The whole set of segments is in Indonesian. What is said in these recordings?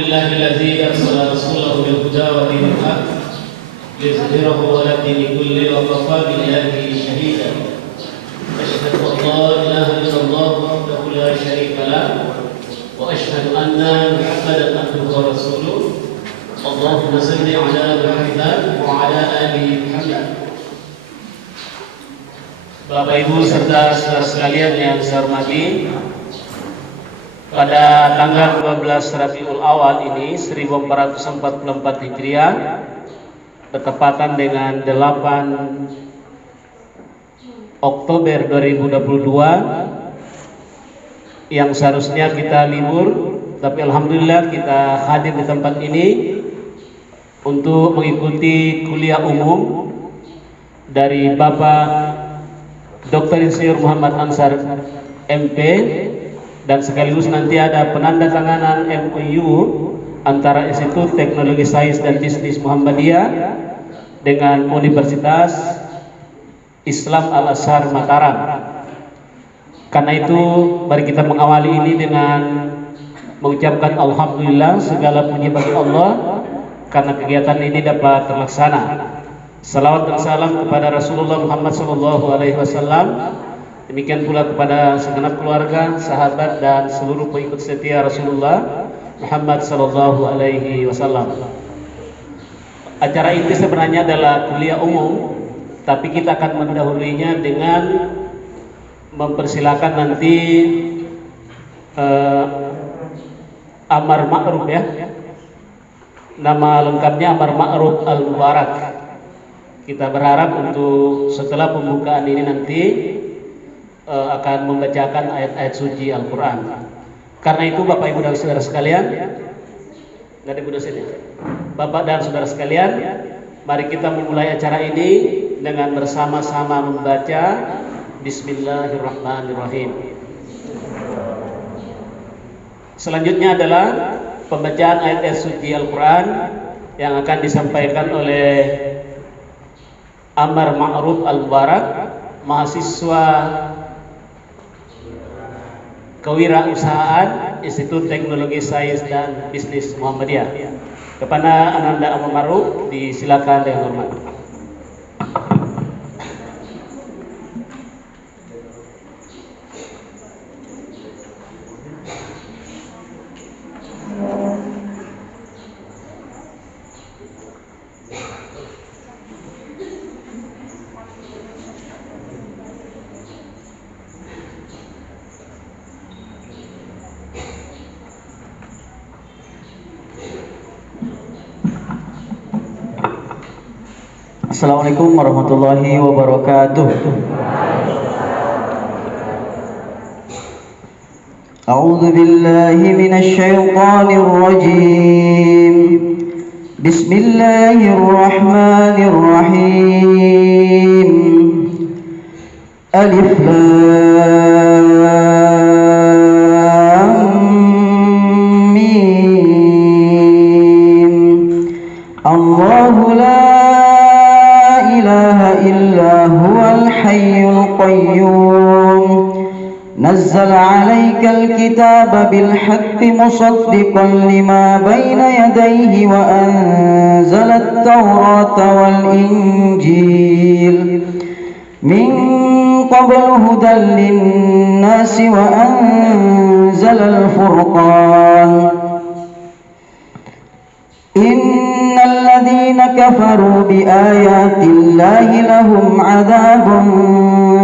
لله الذي أرسل رسوله بالهدى ودين الحق ليظهره على الدين كله وكفى بالله شهيدا. أشهد أن لا إله إلا الله وحده لا شريك له وأشهد أن محمدا عبده ورسوله. اللهم صل على محمد وعلى آل محمد. Bapak Ibu serta saudara sekalian yang saya hormati, pada tanggal 12 Rabiul Awal ini 1444 Hijriah bertepatan dengan 8 Oktober 2022 yang seharusnya kita libur, tapi alhamdulillah kita hadir di tempat ini untuk mengikuti kuliah umum dari Bapak Dr. Insinyur Muhammad Ansar MP, dan sekaligus nanti ada penandatanganan MOU antara Institut Teknologi Sains dan Bisnis Muhammadiyah dengan Universitas Islam Al-Azhar Mataram. Karena itu mari kita mengawali ini dengan mengucapkan alhamdulillah, segala puji bagi Allah karena kegiatan ini dapat terlaksana. Salawat dan salam kepada Rasulullah Muhammad SAW. Demikian pula kepada segenap keluarga, sahabat dan seluruh pengikut setia Rasulullah Muhammad SAW. Acara ini sebenarnya adalah kuliah umum, tapi kita akan mendahulunya dengan mempersilakan nanti Amar Ma'ruf, ya. Nama lengkapnya Amar Ma'ruf Al-Mubarak. Kita berharap untuk setelah pembukaan ini nanti akan membacakan ayat-ayat suci Al-Quran. Karena itu Bapak Ibu dan Saudara sekalian, nggak ada Ibu dosen ya? Bapak dan Saudara sekalian, mari kita memulai acara ini dengan bersama-sama membaca Bismillahirrahmanirrahim. Selanjutnya adalah pembacaan ayat-ayat suci Al-Quran yang akan disampaikan oleh Amar Ma'ruf Al-Mubarak, mahasiswa Kewirausahaan Institut Teknologi Sains dan Bisnis Muhammadiyah. Kepada Ananda Amar Ma'ruf disilakan dengan hormat. Assalamualaikum warahmatullahi wabarakatuh. A'udzu billahi minasy syaithanir rajim. Bismillahirrahmanirrahim. Alif Lam Mim. Allahu la إلا هو الحي القيوم نزل عليك الكتاب بالحق مصدقا لما بين يديه وأنزل التوراة والإنجيل من قبل هدى للناس وأنزل الفرقان إن الذين كفروا بآيات الله لهم عذاب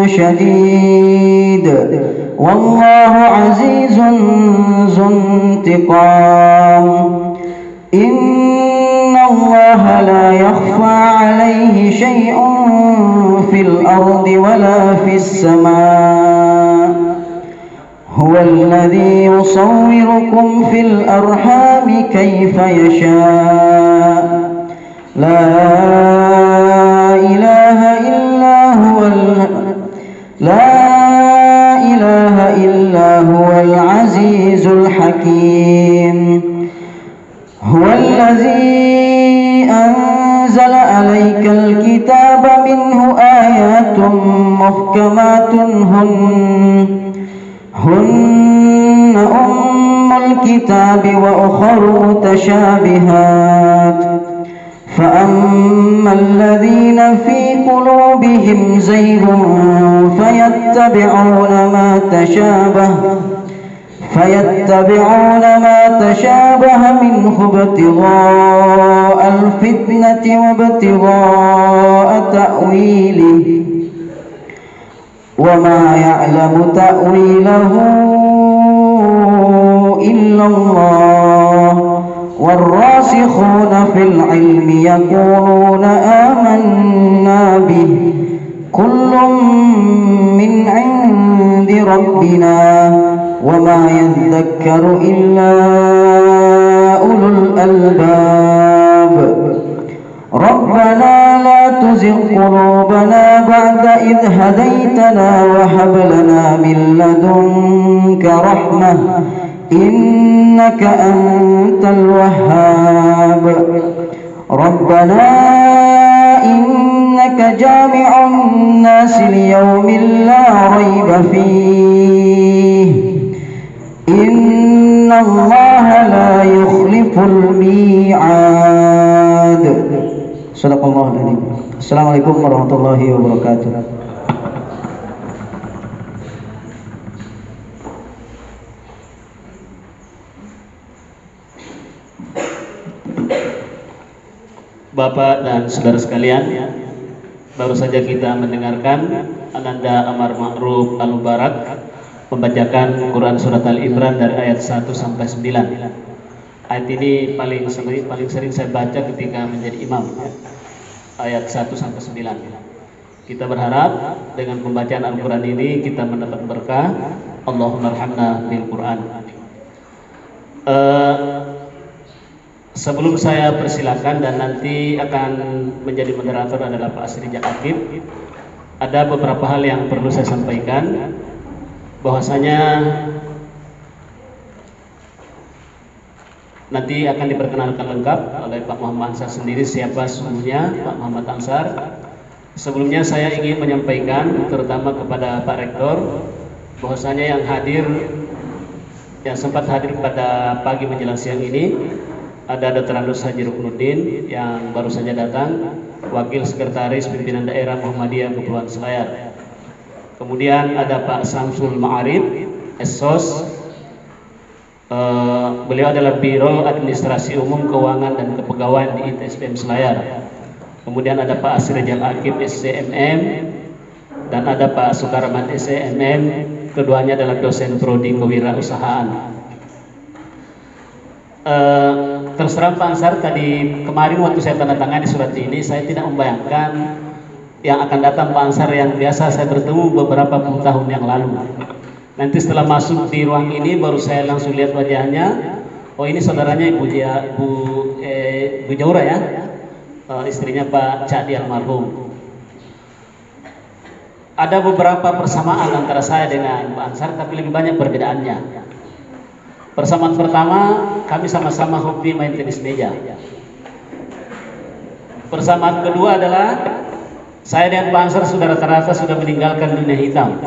شديد والله عزيز ذو انتقام إن الله لا يخفى عليه شيء في الأرض ولا في السماء هو الذي يصوركم في الأرحام كيف يشاء لا إله إلا هو العزيز الحكيم هو الذي أنزل عليك الكتاب منه آيات محكمات هن أم الكتاب وأخر متشابهات فأما الذين في قلوبهم زيغ فيتبعون ما تشابه منه ابتغاء الفتنة وابتغاء تأويله وما يعلم تأويله إلا الله والراسخون في العلم يقولون آمنا به كل من عند ربنا وما يذكر إلا أولو الألباب ربنا لا تزغ قلوبنا بعد إذ هديتنا وهب لنا من لدنك رحمة إنك أنت الوهاب ربنا إنك جامع الناس ليوم لا ريب فيه إن الله لا يخلف الميعاد صدق الله العظيم. Assalamualaikum warahmatullahi wabarakatuh. Bapak dan saudara sekalian, baru saja kita mendengarkan Ananda Amar Ma'ruf Al-Mubarak membacakan Quran Surat Al-Imran dari ayat 1 sampai 9. Ayat ini paling sering saya baca ketika menjadi imam, ayat 1 sampai 9. Kita berharap dengan pembacaan Al-Quran ini kita mendapat berkah. Allahumma arhamna bil Quran. Sebelum saya persilakan dan nanti akan menjadi moderator adalah Pak Asrijal Akib, ada beberapa hal yang perlu saya sampaikan. Bahwasanya nanti akan diperkenalkan lengkap oleh Pak Muhammad Ansar sendiri siapa sesungguhnya Pak Muhammad Ansar. Sebelumnya saya ingin menyampaikan terutama kepada Pak Rektor bahwasanya yang sempat hadir pada pagi menjelang siang ini ada Dr. Andus Haji Ruknuddin yang baru saja datang, Wakil Sekretaris Pimpinan Daerah Muhammadiyah Kepulauan Selayar. Kemudian ada Pak Samsul Ma'arif, Essos. Beliau adalah Biro Administrasi Umum Keuangan dan Kepegawaian di ITSPM Selayar. Kemudian ada Pak Asrijal Akib SCMM dan ada Pak Sukarman SCMM. Keduanya adalah dosen prodi kewirausahaan. Terus terang Pak Ansar, tadi kemarin waktu saya tanda tangani surat ini, saya tidak membayangkan yang akan datang Pak Ansar yang biasa saya bertemu beberapa puluh tahun yang lalu. Nanti setelah masuk di ruang ini baru saya langsung lihat wajahnya. Oh, ini saudaranya Ibu Jaura ya, istrinya Pak Cadi almarhum. Ada beberapa persamaan antara saya dengan Pak Ansar, tapi lebih banyak perbedaannya. Persamaan pertama, kami sama-sama hobi main tenis meja. Persamaan kedua adalah saya dan Pak Ansar sudah rata-rata sudah meninggalkan dunia hitam.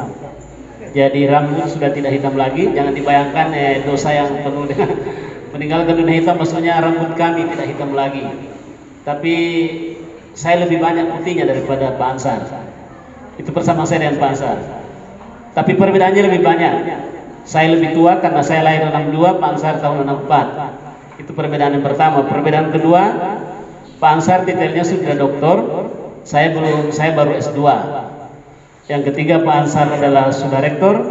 Jadi rambut sudah tidak hitam lagi. Jangan dibayangkan dosa yang penuh dengan meninggalkan dunia hitam, maksudnya rambut kami tidak hitam lagi. Tapi saya lebih banyak putihnya daripada Pak Ansar. Itu persamaan saya dengan Pak Ansar. Tapi perbedaannya lebih banyak. Saya lebih tua karena saya lahir 62, Pak Ansar tahun 64. Itu perbedaan yang pertama. Perbedaan kedua, Pak Ansar detailnya sudah doktor, saya baru S2. Yang ketiga, Pak Ansar adalah sudah rektor,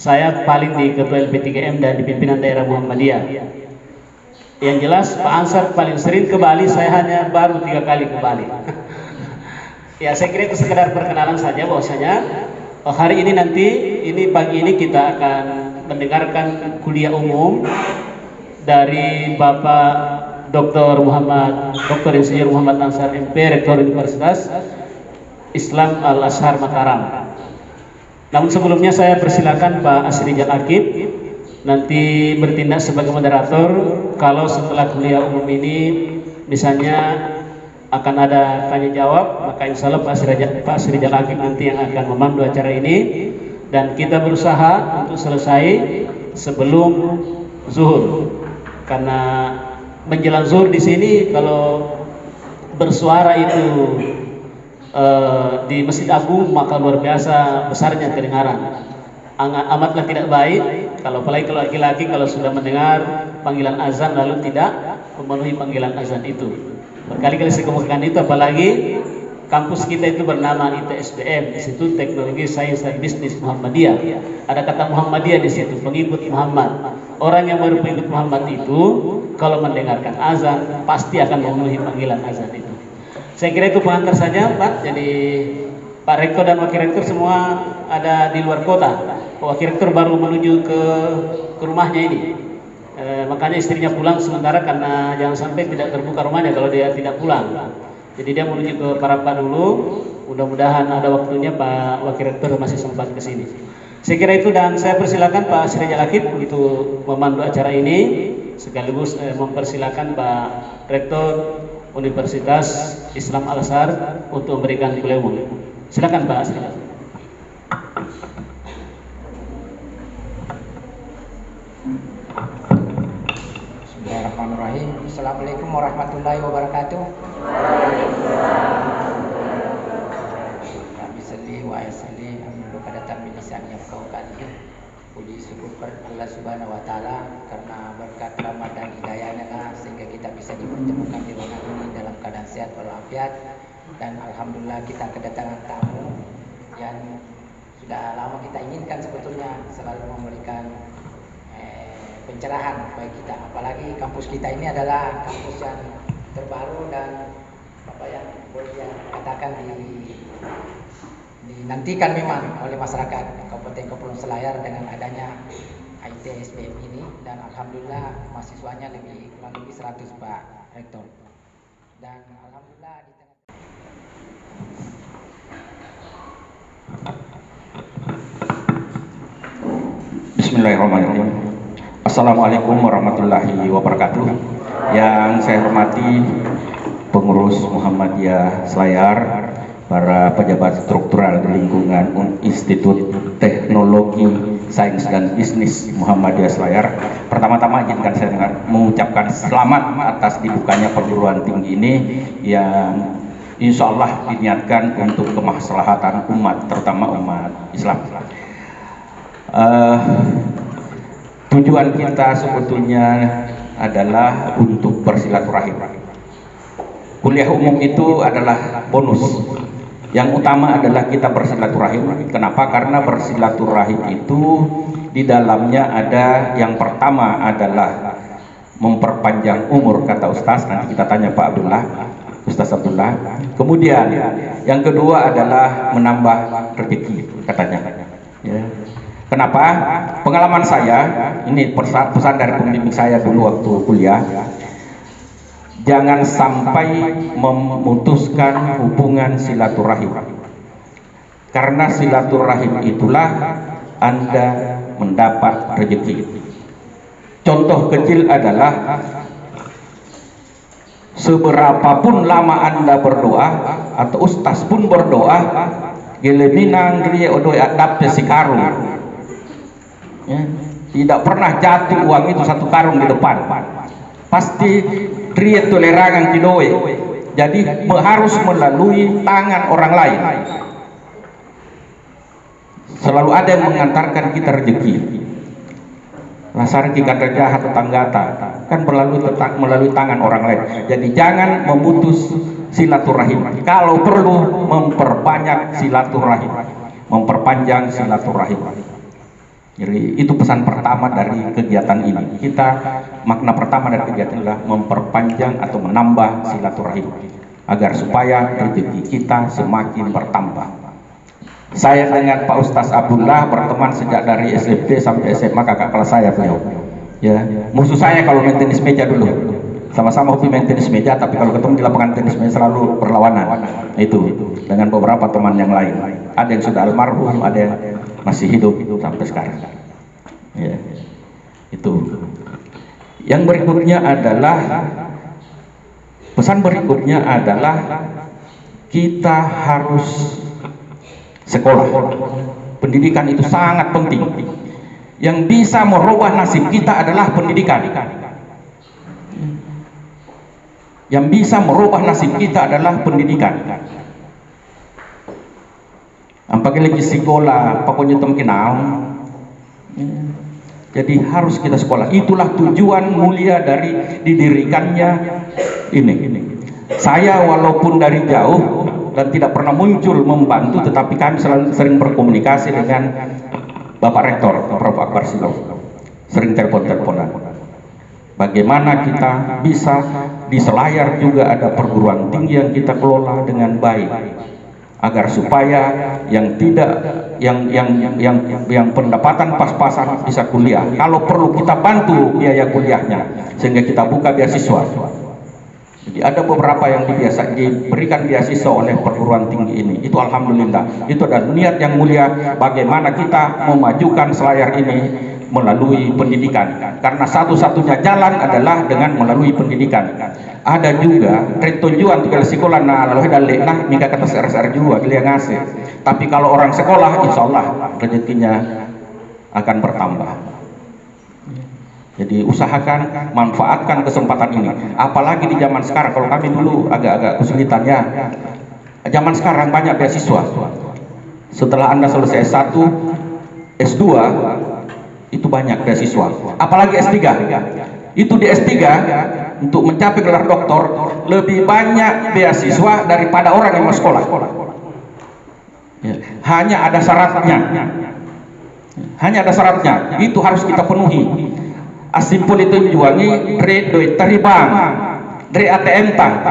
saya paling di Ketua LP3M dan di pimpinan daerah Muhammadiyah. Yang jelas Pak Ansar paling sering ke Bali, saya hanya baru 3 kali ke Bali. Ya, saya kira itu sekedar perkenalan saja bahwasanya hari ini pagi ini kita akan mendengarkan kuliah umum dari Bapak Dr. Insinyur Muhammad Ansar MP, Rektor Universitas Islam Al-Azhar Mataram. Namun sebelumnya saya persilakan Pak Asrijal Akib nanti bertindak sebagai moderator. Kalau setelah kuliah umum ini misalnya akan ada tanya jawab, maka insya Allah Pak Asrijal Akib nanti yang akan memandu acara ini, dan kita berusaha untuk selesai sebelum zuhur. Karena menjelang zuhur di sini kalau bersuara itu di Masjid Agung maka luar biasa besarnya kedengaran. Amatlah tidak baik kalau apalagi kalau laki-laki kalau sudah mendengar panggilan azan lalu tidak memenuhi panggilan azan itu. Berkali-kali saya kemukakan itu, apalagi kampus kita itu bernama ITSBM, Institut Teknologi Sains dan Bisnis Muhammadiyah. Ada kata Muhammadiyah di situ, pengikut Muhammad. Orang yang baru pengikut Muhammad itu kalau mendengarkan azan pasti akan memenuhi panggilan azan itu. Saya kira itu pengantar saja, Pak. Jadi Pak Rektor dan Wakil Rektor semua ada di luar kota. Wakil Rektor baru menuju ke rumahnya ini. Makanya istrinya pulang sementara karena jangan sampai tidak terbuka rumahnya kalau dia tidak pulang. Jadi dia menuju ke Parappa dulu. Mudah-mudahan ada waktunya Pak Wakil Rektor masih sempat ke sini. Saya kira itu, dan saya persilakan Pak Sri Jalakib untuk memandu acara ini, sekaligus mempersilakan Pak Rektor Universitas Islam Al-Azhar untuk memberikan kuliah umum. Silakan Pak Sri. Bismillahirrahmanirrahim. Assalamualaikum warahmatullahi wabarakatuh. Nabi salli wa salli aminu kadatan bilisan yafqahu qawli. Puji syukur Allah Subhanahu wa taala karena berkat rahmat dan hidayahnya lah sehingga kita bisa dipertemukan di ruangan ini dalam keadaan sehat walafiat, dan alhamdulillah kita kedatangan tamu yang sudah lama kita inginkan sebetulnya, selalu memberikan pencerahan bagi kita, apalagi kampus kita ini adalah kampus yang terbaru dan apa yang boleh katakan dinantikan memang oleh masyarakat Kabupaten Kepulauan Selayar dengan adanya ITSBM ini, dan alhamdulillah mahasiswanya kurang lebih 100 Pak Rektor, dan alhamdulillah di tengah Bismillahirrahmanirrahim. Assalamualaikum warahmatullahi wabarakatuh. Yang saya hormati pengurus Muhammadiyah Selayar, para pejabat struktural di lingkungan Institut Teknologi Sains dan Bisnis Muhammadiyah Selayar. Pertama-tama izinkan saya mengucapkan selamat atas dibukanya perguruan tinggi ini yang insya Allah diniatkan untuk kemaslahatan umat, terutama umat Islam. Tujuan kita sebetulnya adalah untuk bersilaturahim. Kuliah umum itu adalah bonus. Yang utama adalah kita bersilaturahim. Kenapa? Karena bersilaturahim itu di dalamnya ada yang pertama adalah memperpanjang umur, kata Ustaz. Nanti kita tanya Pak Abdullah, Ustaz Abdullah. Kemudian yang kedua adalah menambah rezeki, katanya. Ya. Kenapa? Pengalaman saya, ini pesan dari pembimbing saya dulu waktu kuliah, jangan sampai memutuskan hubungan silaturahim. Karena silaturahim itulah Anda mendapat rezeki. Contoh kecil adalah seberapapun lama Anda berdoa atau ustaz pun berdoa, geleminang dia odoy adap si karung. Ya, tidak pernah jatuh uang itu satu karung di depan, pasti dia tolerangan kidoe. Jadi harus melalui tangan orang lain. Selalu ada yang mengantarkan kita rezeki. Lasar kita jahat tetanggata kan melalui tangan orang lain. Jadi jangan memutus silaturahim. Kalau perlu memperbanyak silaturahim, memperpanjang silaturahim. Jadi itu pesan pertama dari kegiatan ini. Makna pertama dari kegiatan adalah memperpanjang atau menambah silaturahim agar supaya rezeki kita semakin bertambah. Saya dengan Pak Ustaz Abdullah berteman sejak dari SMP sampai SMA, kakak kelas saya beliau. Ya, musuh saya kalau main tenis meja dulu. Sama-sama hobi main tenis meja, tapi kalau ketemu di lapangan tenis meja selalu berlawanan. Itu dengan beberapa teman yang lain. Ada yang sudah almarhum, ada yang masih hidup sampai sekarang. Ya, itu. Yang berikutnya adalah pesan berikutnya adalah kita harus sekolah. Pendidikan itu sangat penting. Yang bisa merubah nasib kita adalah pendidikan. Yang bisa merubah nasib kita adalah pendidikan. Apalagi lagi sekolah, pokoknya temkinau. Jadi harus kita sekolah. Itulah tujuan mulia dari didirikannya ini. Saya walaupun dari jauh dan tidak pernah muncul membantu, tetapi kami selalu sering berkomunikasi dengan Bapak Rektor, Prof. Akbar Silau. Sering telepon-teleponan. Bagaimana kita bisa di Selayar juga ada perguruan tinggi yang kita kelola dengan baik, agar supaya yang tidak yang pendapatan pas-pasan bisa kuliah. Kalau perlu kita bantu biaya kuliahnya sehingga kita buka beasiswa. Jadi ada beberapa yang diberikan beasiswa oleh perguruan tinggi ini. Itu alhamdulillah. Itu adalah niat yang mulia bagaimana kita memajukan Selayar ini melalui pendidikan. Karena satu-satunya jalan adalah dengan melalui pendidikan. Ada juga tujuan tinggal sekolah lalu dalekna mingga kata ser juga dia ngasih. Tapi kalau orang sekolah insya Allah rezekinya akan bertambah. Jadi usahakan manfaatkan kesempatan ini. Apalagi di zaman sekarang, kalau kami dulu agak-agak kesulitannya. Zaman sekarang banyak beasiswa. Setelah Anda selesai S1, S2 itu banyak beasiswa. Apalagi S3. Itu di S3 untuk mencapai gelar doktor lebih banyak beasiswa daripada orang yang mau sekolah. Ya. Hanya ada syaratnya. Itu harus kita penuhi. Asimpul itu juangi duit teribang dari ATM tang.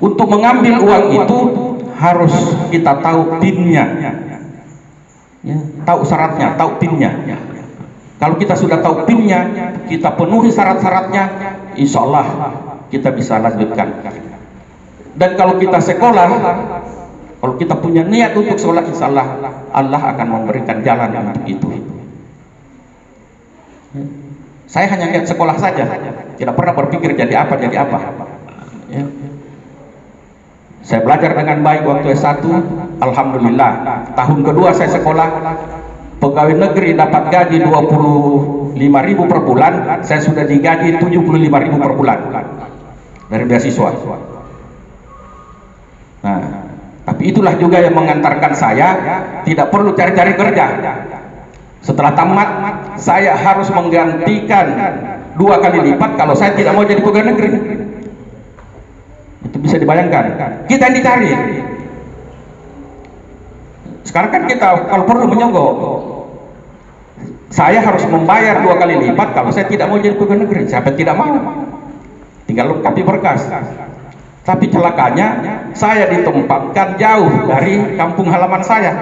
Untuk mengambil uang itu harus kita tahu PIN-nya. Ya, tahu syaratnya, tahu PIN-nya. Kalau kita sudah tahu PIN-nya, kita penuhi syarat-syaratnya, insya Allah kita bisa lanjutkan. Dan kalau kita sekolah, kalau kita punya niat untuk sekolah, insya Allah Allah akan memberikan jalan untuk itu. Saya hanya niat sekolah saja, tidak pernah berpikir jadi apa. Ya. Saya belajar dengan baik waktu S1, alhamdulillah. Tahun kedua saya sekolah, pegawai negeri dapat gaji 25.000 per bulan, saya sudah digaji 75.000 per bulan dari beasiswa. Nah, tapi itulah juga yang mengantarkan saya tidak perlu cari-cari kerja. Setelah tamat, saya harus menggantikan 2 kali lipat kalau saya tidak mau jadi pegawai negeri. Itu bisa dibayangkan. Kita yang dicari. Sekarang kan kita kalau perlu menyogok. Saya harus membayar 2 kali lipat kalau saya tidak mau jadi pegawai negeri. Siapa yang tidak mau? Tinggal lengkapi berkas. Tapi celakanya saya ditempatkan jauh dari kampung halaman saya.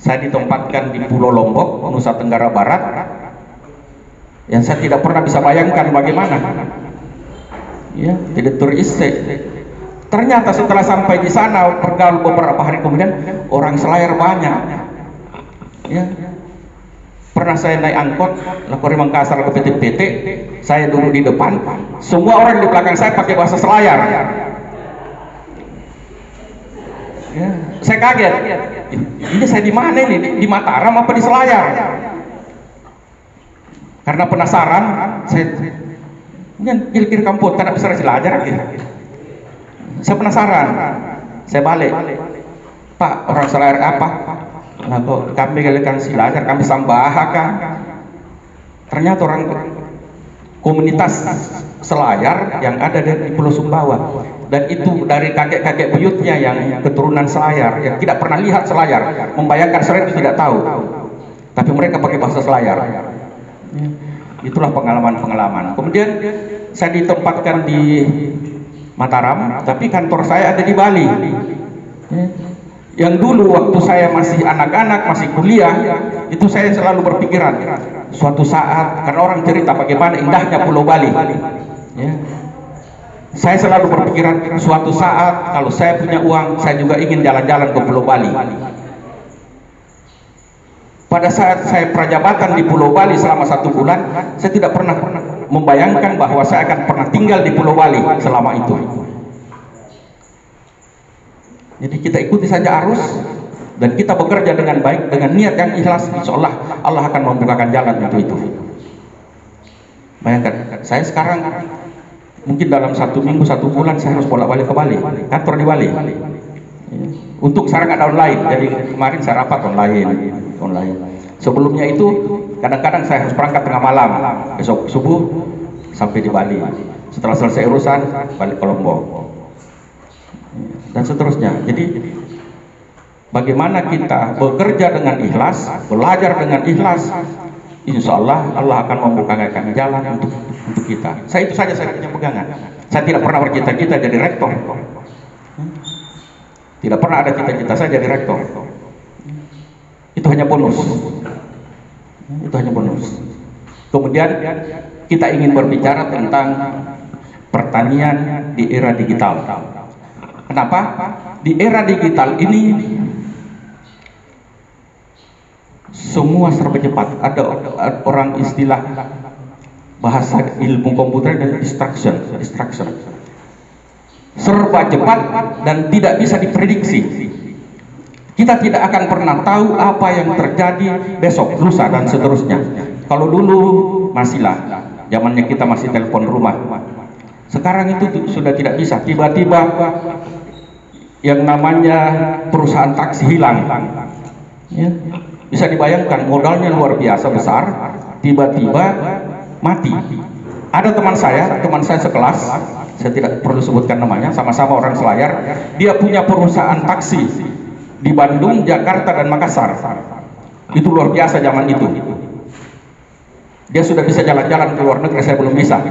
Saya ditempatkan di Pulau Lombok, Nusa Tenggara Barat, yang saya tidak pernah bisa bayangkan bagaimana. Ya, Direktur ISTE. Ternyata setelah sampai di sana, pergaul beberapa hari kemudian, orang Selayar banyak. Ya. Pernah saya naik angkot, dari Makassar ke PT, saya duduk di depan, semua orang di belakang saya pakai bahasa Selayar. Ya, saya kaget. Ini saya di mana ini? Di Mataram apa di Selayar? Karena penasaran, saya kira kampung tak bisa belajar. Saya penasaran, saya balik. Pak, orang Selayar apa? Nah, kok kami galekan belajar, kami sambahakan. Ternyata orang komunitas Selayar yang ada di Pulau Sumbawa. Dan itu dari kakek-kakek buyutnya yang keturunan Selayar, yang tidak pernah lihat Selayar, membayangkan Selayar itu tidak tahu, tapi mereka pakai bahasa Selayar. Itulah pengalaman-pengalaman. Kemudian saya ditempatkan di Mataram, tapi kantor saya ada di Bali. Yang dulu waktu saya masih anak-anak, masih kuliah, itu saya selalu berpikiran, suatu saat, karena orang cerita bagaimana indahnya Pulau Bali. Ya. Saya selalu berpikiran suatu saat kalau saya punya uang, saya juga ingin jalan-jalan ke Pulau Bali. Pada saat saya prajabatan di Pulau Bali selama 1 bulan, saya tidak pernah membayangkan bahwa saya akan pernah tinggal di Pulau Bali selama itu. Jadi kita ikuti saja arus dan kita bekerja dengan baik, dengan niat yang ikhlas, insya Allah Allah akan membukakan jalan untuk itu. Bayangkan, saya sekarang mungkin dalam 1 minggu, 1 bulan saya harus bolak-balik ke Bali, kantor di Bali. Untuk sekarang ada online, jadi kemarin saya rapat online. Sebelumnya itu kadang-kadang saya harus berangkat tengah malam, besok subuh sampai di Bali. Setelah selesai urusan balik ke Lombok dan seterusnya. Jadi bagaimana kita bekerja dengan ikhlas, belajar dengan ikhlas, insya Allah Allah akan membukakan jalan untuk kita. Itu saja saya punya pegangan. Saya tidak pernah bercita-cita jadi rektor. Tidak pernah ada cita-cita saya jadi rektor. Itu hanya bonus. Kemudian kita ingin berbicara tentang pertanian di era digital. Kenapa? Di era digital ini semua serba cepat. Ada orang istilah bahasa ilmu komputer dan distraction. Serba cepat dan tidak bisa diprediksi. Kita tidak akan pernah tahu apa yang terjadi besok, lusa dan seterusnya. Kalau dulu masihlah, zamannya kita masih telepon rumah. Sekarang itu sudah tidak bisa. Tiba-tiba yang namanya perusahaan taksi hilang. Ya. Bisa dibayangkan, modalnya luar biasa besar, tiba-tiba mati. Ada teman saya sekelas, saya tidak perlu sebutkan namanya, sama-sama orang Selayar. Dia punya perusahaan taksi di Bandung, Jakarta, dan Makassar. Itu luar biasa zaman itu. Dia sudah bisa jalan-jalan ke luar negeri, saya belum bisa.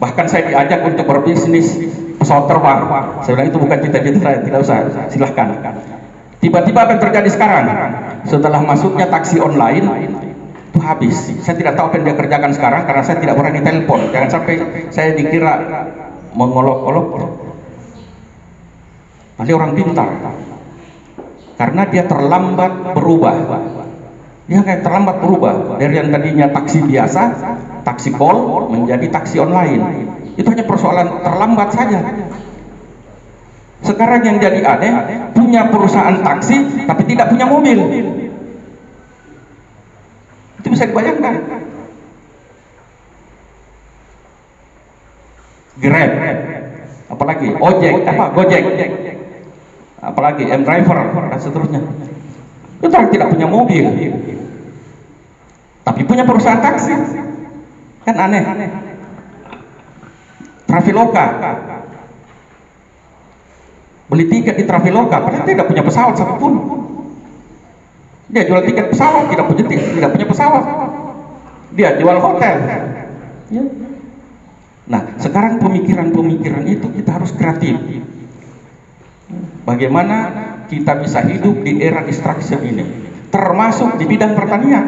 Bahkan saya diajak untuk berbisnis pesawat terbang. Saya bilang itu bukan cita-cita saya, tidak usah, silahkan. Tiba-tiba apa yang terjadi sekarang? Setelah masuknya taksi online, itu habis. Saya tidak tahu apa yang dia kerjakan sekarang karena saya tidak berani telepon. Jangan sampai saya dikira mengolok-olok. Padahal orang pintar, karena dia terlambat berubah. Dia kayak terlambat berubah dari yang tadinya taksi biasa, taksi call menjadi taksi online. Itu hanya persoalan terlambat saja. Sekarang yang jadi aneh, punya perusahaan taksi tapi tidak punya mobil. Itu bisa dibayangkan. Grab, apalagi ojek, Gojek, apalagi M-Driver dan seterusnya. Itu orang tidak punya mobil tapi punya perusahaan taksi. Kan aneh. Traveloka, beli tiket di Traveloka padahal tidak punya pesawat satupun. Dia jual tiket pesawat, tidak punya pesawat. Dia jual hotel. Ya. Nah, sekarang pemikiran itu kita harus kreatif. Bagaimana kita bisa hidup di era distraction ini, termasuk di bidang pertanian.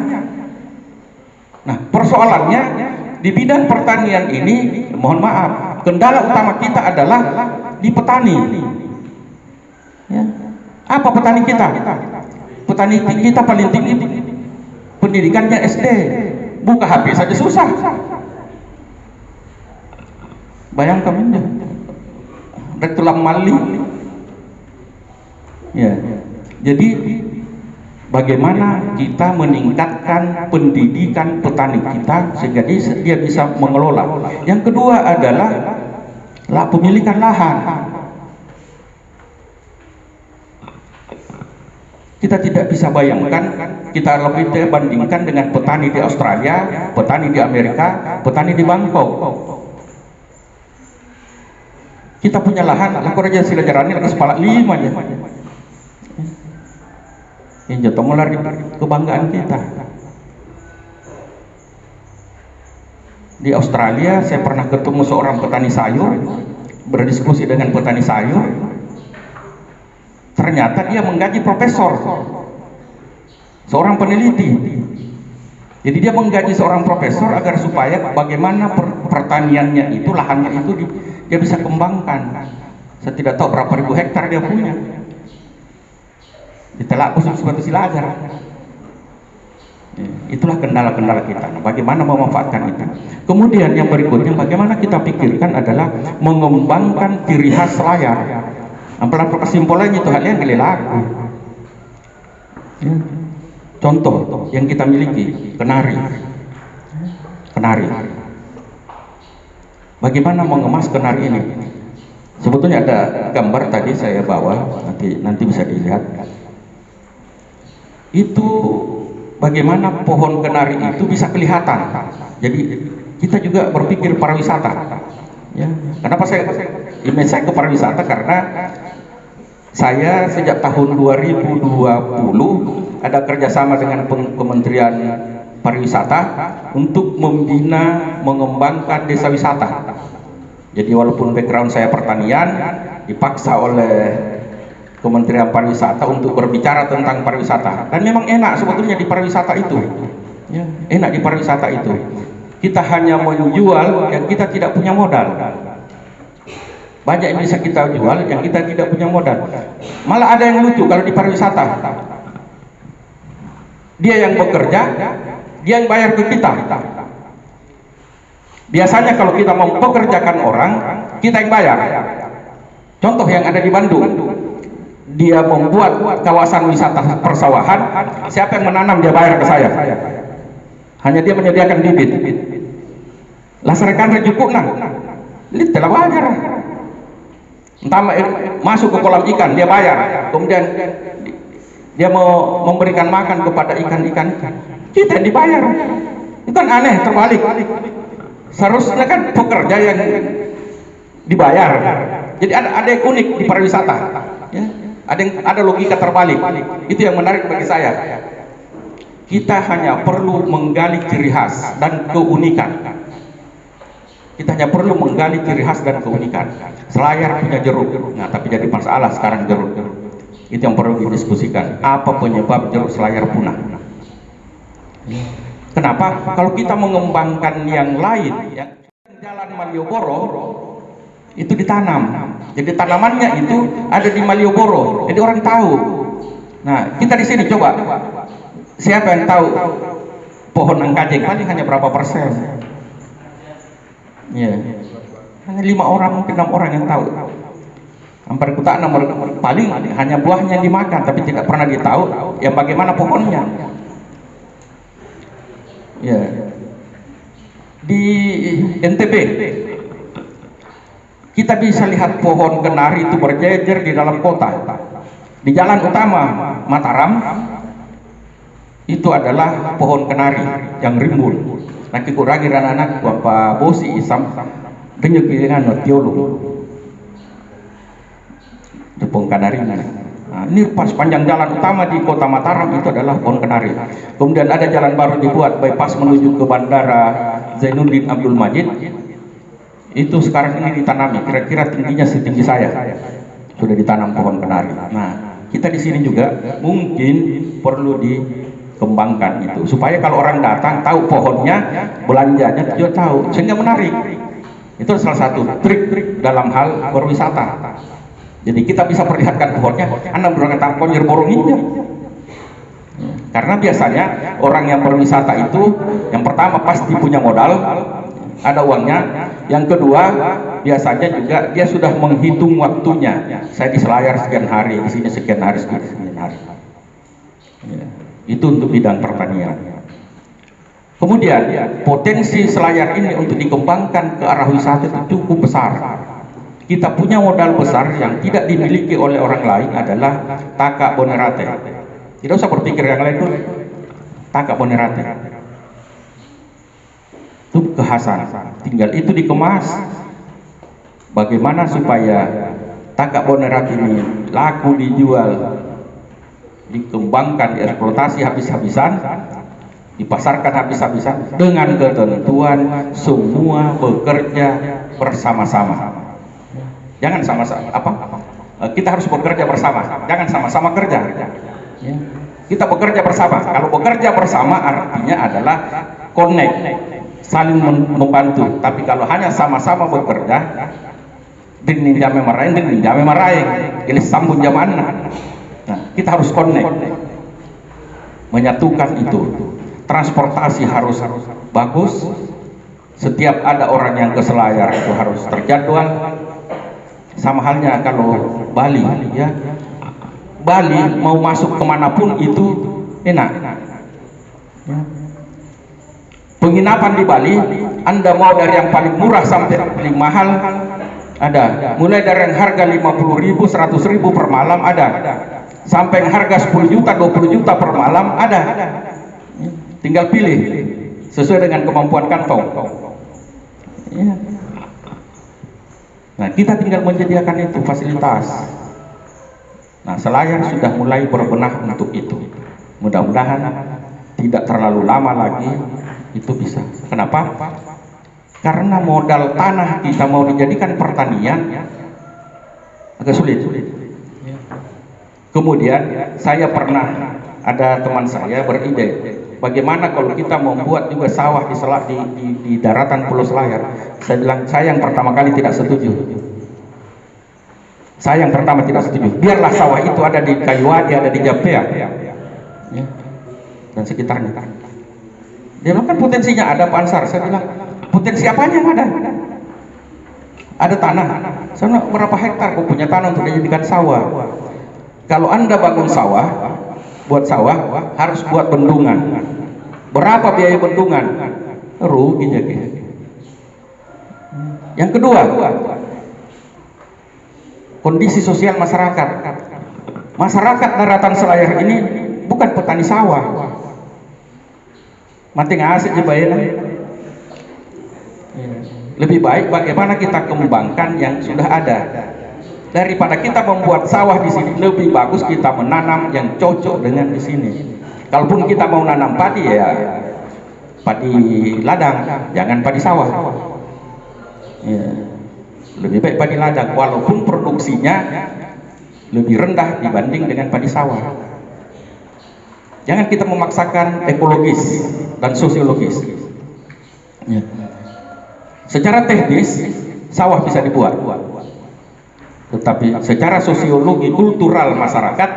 Nah, persoalannya di bidang pertanian ini, mohon maaf, kendala utama kita adalah di petani. Ya. Apa petani kita? Petani kita paling tinggi pendidikannya SD, buka HP saja susah. Bayangkan aja, ada tulang mali. Ya, jadi bagaimana kita meningkatkan pendidikan petani kita sehingga dia bisa mengelola. Yang kedua adalah pemilikan lahan. Kita tidak bisa bayangkan, kita lebih bandingkan dengan petani di Australia, petani di Amerika, petani di Bangkok. Kita punya lahan, aku raja sila jarani lakas kepala 5 aja. Ini jatuh mulai kebanggaan kita. Di Australia saya pernah ketemu seorang petani sayur, berdiskusi dengan petani sayur. Ternyata dia menggaji profesor, seorang peneliti. Jadi dia menggaji seorang profesor agar supaya bagaimana pertaniannya itu, lahannya itu dia bisa kembangkan. Saya tidak tahu berapa ribu hektar dia punya. Ditelak khusus seperti Silagar. Itulah kendala-kendala kita. Nah, bagaimana memanfaatkan itu? Kemudian yang berikutnya, bagaimana kita pikirkan adalah mengembangkan ciri khas Selayar. Ampun kesimpulannya itu hal yang laku. Ya. Contoh yang kita miliki, kenari. Bagaimana mengemas kenari ini? Sebetulnya ada gambar tadi saya bawa, nanti bisa dilihat. Itu bagaimana pohon kenari itu bisa kelihatan. Jadi kita juga berpikir pariwisata. Ya. Kenapa image saya ke pariwisata? Karena saya sejak tahun 2020 ada kerjasama dengan Kementerian Pariwisata untuk membina, mengembangkan desa wisata. Jadi walaupun background saya pertanian, dipaksa oleh Kementerian Pariwisata untuk berbicara tentang pariwisata. Dan memang enak sebetulnya di pariwisata itu. Ya, enak di pariwisata itu. Kita hanya menjual yang kita tidak punya modal. Banyak yang bisa kita jual yang kita tidak punya modal. Malah ada yang lucu kalau di pariwisata. Dia yang bekerja, dia yang bayar ke kita. Biasanya kalau kita mau pekerjakan orang, kita yang bayar. Contoh yang ada di Bandung, dia membuat kawasan wisata persawahan, siapa yang menanam dia bayar ke saya. Hanya dia menyediakan bibit. Lasarkan rejuku nang, ini telah bayar. Entah masuk ke kolam ikan dia bayar, kemudian dia mau memberikan makan kepada ikan-ikan, kita yang dibayar. Itu kan aneh, terbalik. Seharusnya kan pekerja yang dibayar. Jadi ada yang unik di pariwisata. Ya? Ada logika terbalik. Itu yang menarik bagi saya. Kita hanya perlu menggali ciri khas dan keunikan. Kita hanya perlu menggali ciri khas dan keunikan. Selayar punya jeruk, nah tapi jadi masalah sekarang jeruk. Itu yang perlu didiskusikan. Apa penyebab jeruk Selayar punah? Kenapa? Kalau kita mengembangkan yang lain, yang Jalan Malioboro itu ditanam. Jadi tanamannya itu ada di Malioboro. Jadi orang tahu. Nah, kita di sini coba. Siapa yang tahu pohon angkajeng? Paling hanya berapa persen? Ya. Hanya 5 orang, mungkin 6 orang yang tahu. Hampir kutaan paling hanya buahnya yang dimakan, tapi tidak pernah ditahu yang bagaimana pohonnya. Ya. Di NTB kita bisa lihat pohon kenari itu berjejer di dalam kota. Di jalan utama Mataram itu adalah pohon kenari yang rimbun. Nanti kurangi anak Bapak Bosi Isam dengan tiolo. Pohon kenari. Nah, ini pas panjang jalan utama di kota Mataram itu adalah pohon kenari. Kemudian ada jalan baru dibuat bypass menuju ke Bandara Zainuddin Abdul Majid. Itu sekarang ini ditanami, kira-kira tingginya setinggi saya. Sudah ditanam pohon kenari. Nah, kita di sini juga mungkin perlu dikembangkan itu supaya kalau orang datang tahu pohonnya, belanjanya juga tahu, sehingga menarik. Itu salah satu trik dalam hal berwisata. Jadi kita bisa perlihatkan pohonnya, Anda berangkat konyer boronginnya. Karena biasanya orang yang berwisata itu, yang pertama pasti punya modal, ada uangnya. Yang kedua, biasanya juga dia sudah menghitung waktunya. Saya di Selayar sekian hari, di sini sekian hari, sekian hari. Ya, itu untuk bidang pertanian. Kemudian potensi Selayar ini untuk dikembangkan ke arah wisata itu cukup besar. Kita punya modal besar yang tidak dimiliki oleh orang lain adalah Taka Bonerate. Tidak usah berpikir yang lain dulu. Taka Bonerate itu kekhasan. Tinggal itu dikemas. Bagaimana supaya Taka Bonerate ini laku dijual, dikembangkan, dieksploitasi habis-habisan, dipasarkan habis-habisan dengan ketentuan semua bekerja bersama-sama. Jangan sama-sama kita harus bekerja bersama. Jangan sama-sama kerja. Ya. Kita bekerja bersama. Kalau bekerja bersama artinya adalah connect, saling membantu. Tapi kalau hanya sama-sama bekerja, dininjame maraing, ini sambung jamana. Nah, kita harus connect, menyatukan itu. Transportasi harus bagus. Setiap ada orang yang ke Selayar itu harus terjadwal. Sama halnya kalau Bali, ya. Bali mau masuk kemanapun itu enak. Ya. Penginapan di Bali, Anda mau dari yang paling murah sampai paling mahal ada. Mulai dari yang harga 50.000, 100.000 per malam ada. Sampai yang harga 10 juta, 20 juta per malam ada. Tinggal pilih sesuai dengan kemampuan kantong. Ya. Nah, kita tinggal menyediakan itu fasilitas. Nah, Selayar sudah mulai berbenah untuk itu. Mudah-mudahan tidak terlalu lama lagi itu bisa. Kenapa? Karena modal tanah kita mau dijadikan pertanian agak sulit. Kemudian saya pernah ada teman saya beride, bagaimana kalau kita membuat juga sawah di daratan Pulau Selayar. Saya bilang, saya yang pertama kali tidak setuju. Saya yang pertama tidak setuju. Biarlah sawah itu ada di Kayuadi, ada di Japea, ya, dan sekitarnya. Dia bilang kan potensinya ada, Pak Ansar. Saya bilang, potensi apanya yang ada? Ada tanah. Saya bilang, berapa hektar kau punya tanah untuk dijadikan sawah? Kalau Anda bangun sawah, buat sawah, harus buat bendungan. Berapa biaya bendungan? Rugi jadi. Yang kedua, kondisi sosial masyarakat. Masyarakat daratan Selayar ini bukan petani sawah. Mati ngasih dibayar. Lebih baik bagaimana kita kembangkan yang sudah ada. Daripada kita membuat sawah di sini, lebih bagus kita menanam yang cocok dengan di sini. Kalaupun kita mau nanam padi, ya padi ladang, jangan padi sawah. Ya. Lebih baik padi ladang, walaupun produksinya lebih rendah dibanding dengan padi sawah. Jangan kita memaksakan ekologis dan sosiologis. Ya. Secara teknis sawah bisa dibuat, tetapi secara sosiologi kultural masyarakat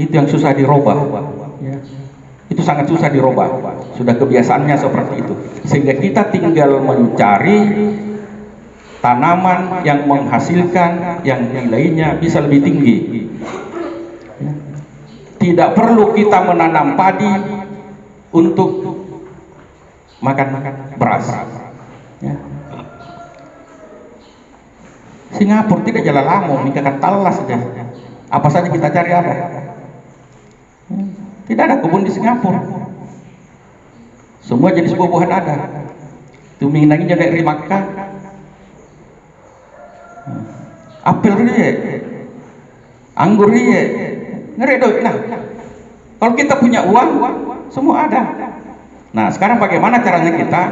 itu yang susah dirubah. Ya. Itu sangat susah dirubah. Sudah kebiasaannya seperti itu, sehingga kita tinggal mencari tanaman yang menghasilkan yang nilainya bisa lebih tinggi. Ya. Tidak perlu kita menanam padi untuk makan beras. Ya. Singapura tidak jalan lama, nikahkan talas saja. Apa saja kita cari ada. Tidak ada kebun di Singapura. Semua jenis buah-buahan ada. Tumingannya dari Makkah. Apel dia, anggur dia, ngeredoi. Nah, kalau kita punya uang, semua ada. Nah, sekarang bagaimana caranya kita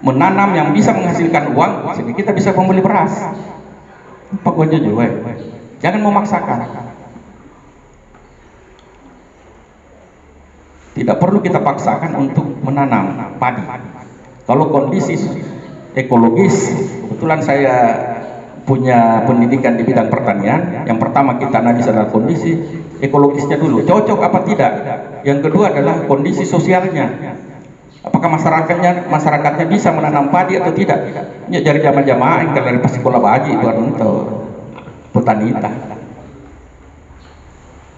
menanam yang bisa menghasilkan uang sehingga kita bisa membeli beras? Pokoknya juga, jangan memaksakan. Tidak perlu kita paksakan untuk menanam padi. Kalau kondisi ekologis, kebetulan saya punya pendidikan di bidang pertanian. Yang pertama kita analisa adalah kondisi ekologisnya dulu, cocok apa tidak. Yang kedua adalah kondisi sosialnya, apakah masyarakatnya bisa menanam padi atau tidak. Ya, dari zaman jamaah kalau dari pas sekolah baji itu untuk petani kita.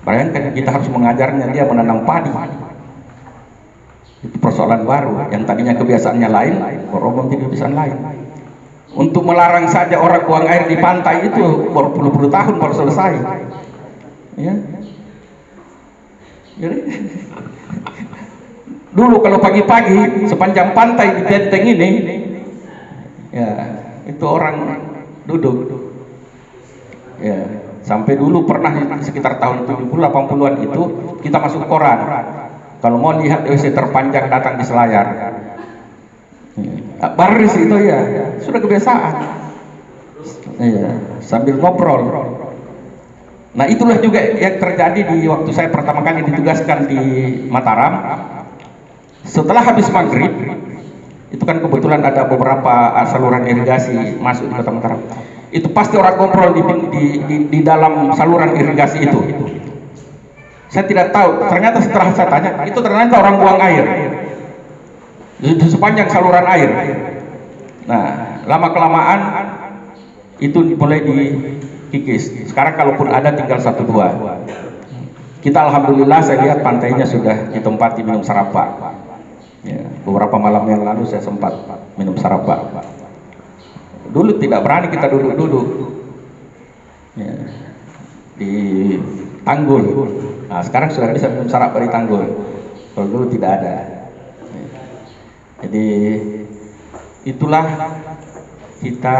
Bayangkan kita harus mengajarnya dia menanam padi. Itu persoalan baru. Yang tadinya kebiasaannya lain, berubah menjadi kebiasaan lain. Untuk melarang saja orang buang air di pantai itu berpuluh-puluh tahun baru selesai. Ya. Jadi dulu kalau pagi-pagi sepanjang pantai di benteng ini, ya itu orang duduk. Ya, sampai dulu pernah sekitar tahun 70-80-an itu kita masuk koran. Kalau mau lihat WC terpanjang datang di Selayar. Baris itu ya, sudah kebiasaan. Iya, sambil ngobrol. Nah, itulah juga yang terjadi di waktu saya pertama kali ditugaskan di Mataram. Setelah habis maghrib, itu kan kebetulan ada beberapa saluran irigasi masuk di Kota Mataram. Itu pasti orang ngobrol di dalam saluran irigasi itu. Saya tidak tahu, ternyata setelah saya tanya, itu ternyata orang buang air di sepanjang saluran air. Nah, lama kelamaan itu mulai kikis. Sekarang kalaupun ada tinggal 1-2. Kita alhamdulillah saya lihat pantainya sudah ditempati minum sarapan. Ya, beberapa malam yang lalu saya sempat minum sarapan. Dulu tidak berani kita duduk-duduk ya, di tanggul. Nah, sekarang sudah bisa minum sarapan di tanggul. Kalau dulu tidak ada. Ya. Jadi itulah kita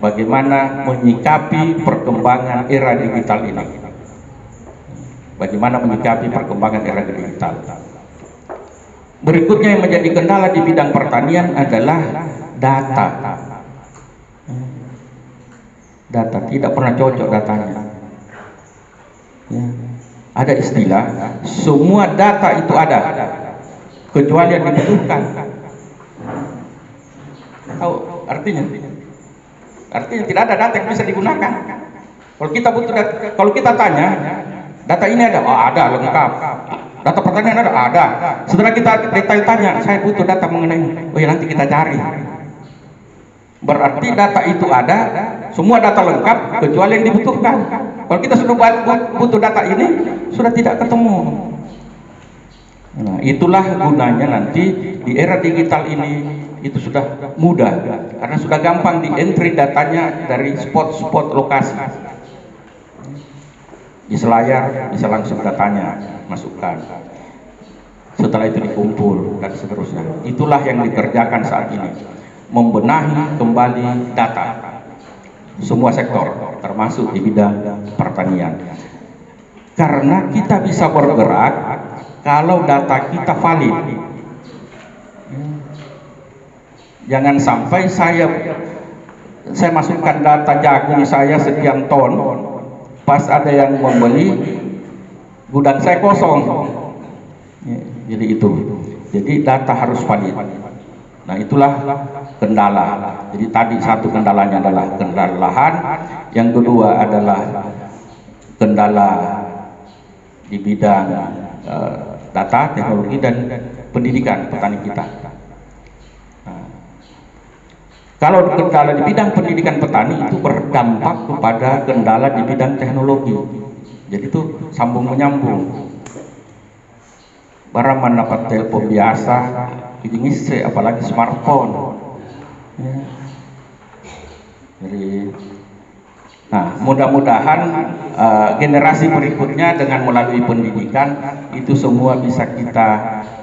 bagaimana menyikapi perkembangan era digital ini. Bagaimana menyikapi perkembangan era digital. Berikutnya yang menjadi kendala di bidang pertanian adalah data. Data tidak pernah cocok datanya. Ya. Ada istilah, semua data itu ada, kecuali yang dibutuhkan. Tahu artinya? Artinya tidak ada data yang bisa digunakan. Kalau kita butuh data, kalau kita tanya, data ini ada, oh ada lengkap. Data pertanian ada. Setelah kita detail tanya, saya butuh data mengenai, oh ya nanti kita cari. Berarti data itu ada, semua data lengkap kecuali yang dibutuhkan. Kalau kita sudah butuh data ini, sudah tidak ketemu. Nah, itulah gunanya nanti di era digital ini itu sudah mudah karena sudah gampang di entry datanya dari spot-spot lokasi. Di selayar bisa langsung datanya masukkan. Setelah itu dikumpul dan seterusnya. Itulah yang dikerjakan saat ini. Membenahi kembali data semua sektor termasuk di bidang pertanian karena kita bisa bergerak kalau data kita valid. Jangan sampai saya masukkan data jagung saya sekian ton, pas ada yang membeli gudang saya kosong. Jadi itu, jadi data harus valid. Nah itulah kendala. Jadi tadi satu kendalanya adalah kendala lahan, yang kedua adalah kendala di bidang data, teknologi dan pendidikan petani kita. Nah, kalau kendala di bidang pendidikan petani itu berdampak kepada kendala di bidang teknologi. Jadi itu sambung menyambung. Barang mendapat telepon biasa, itu ngisi apalagi smartphone. Ya. Jadi, nah mudah-mudahan generasi berikutnya dengan melalui pendidikan itu semua bisa kita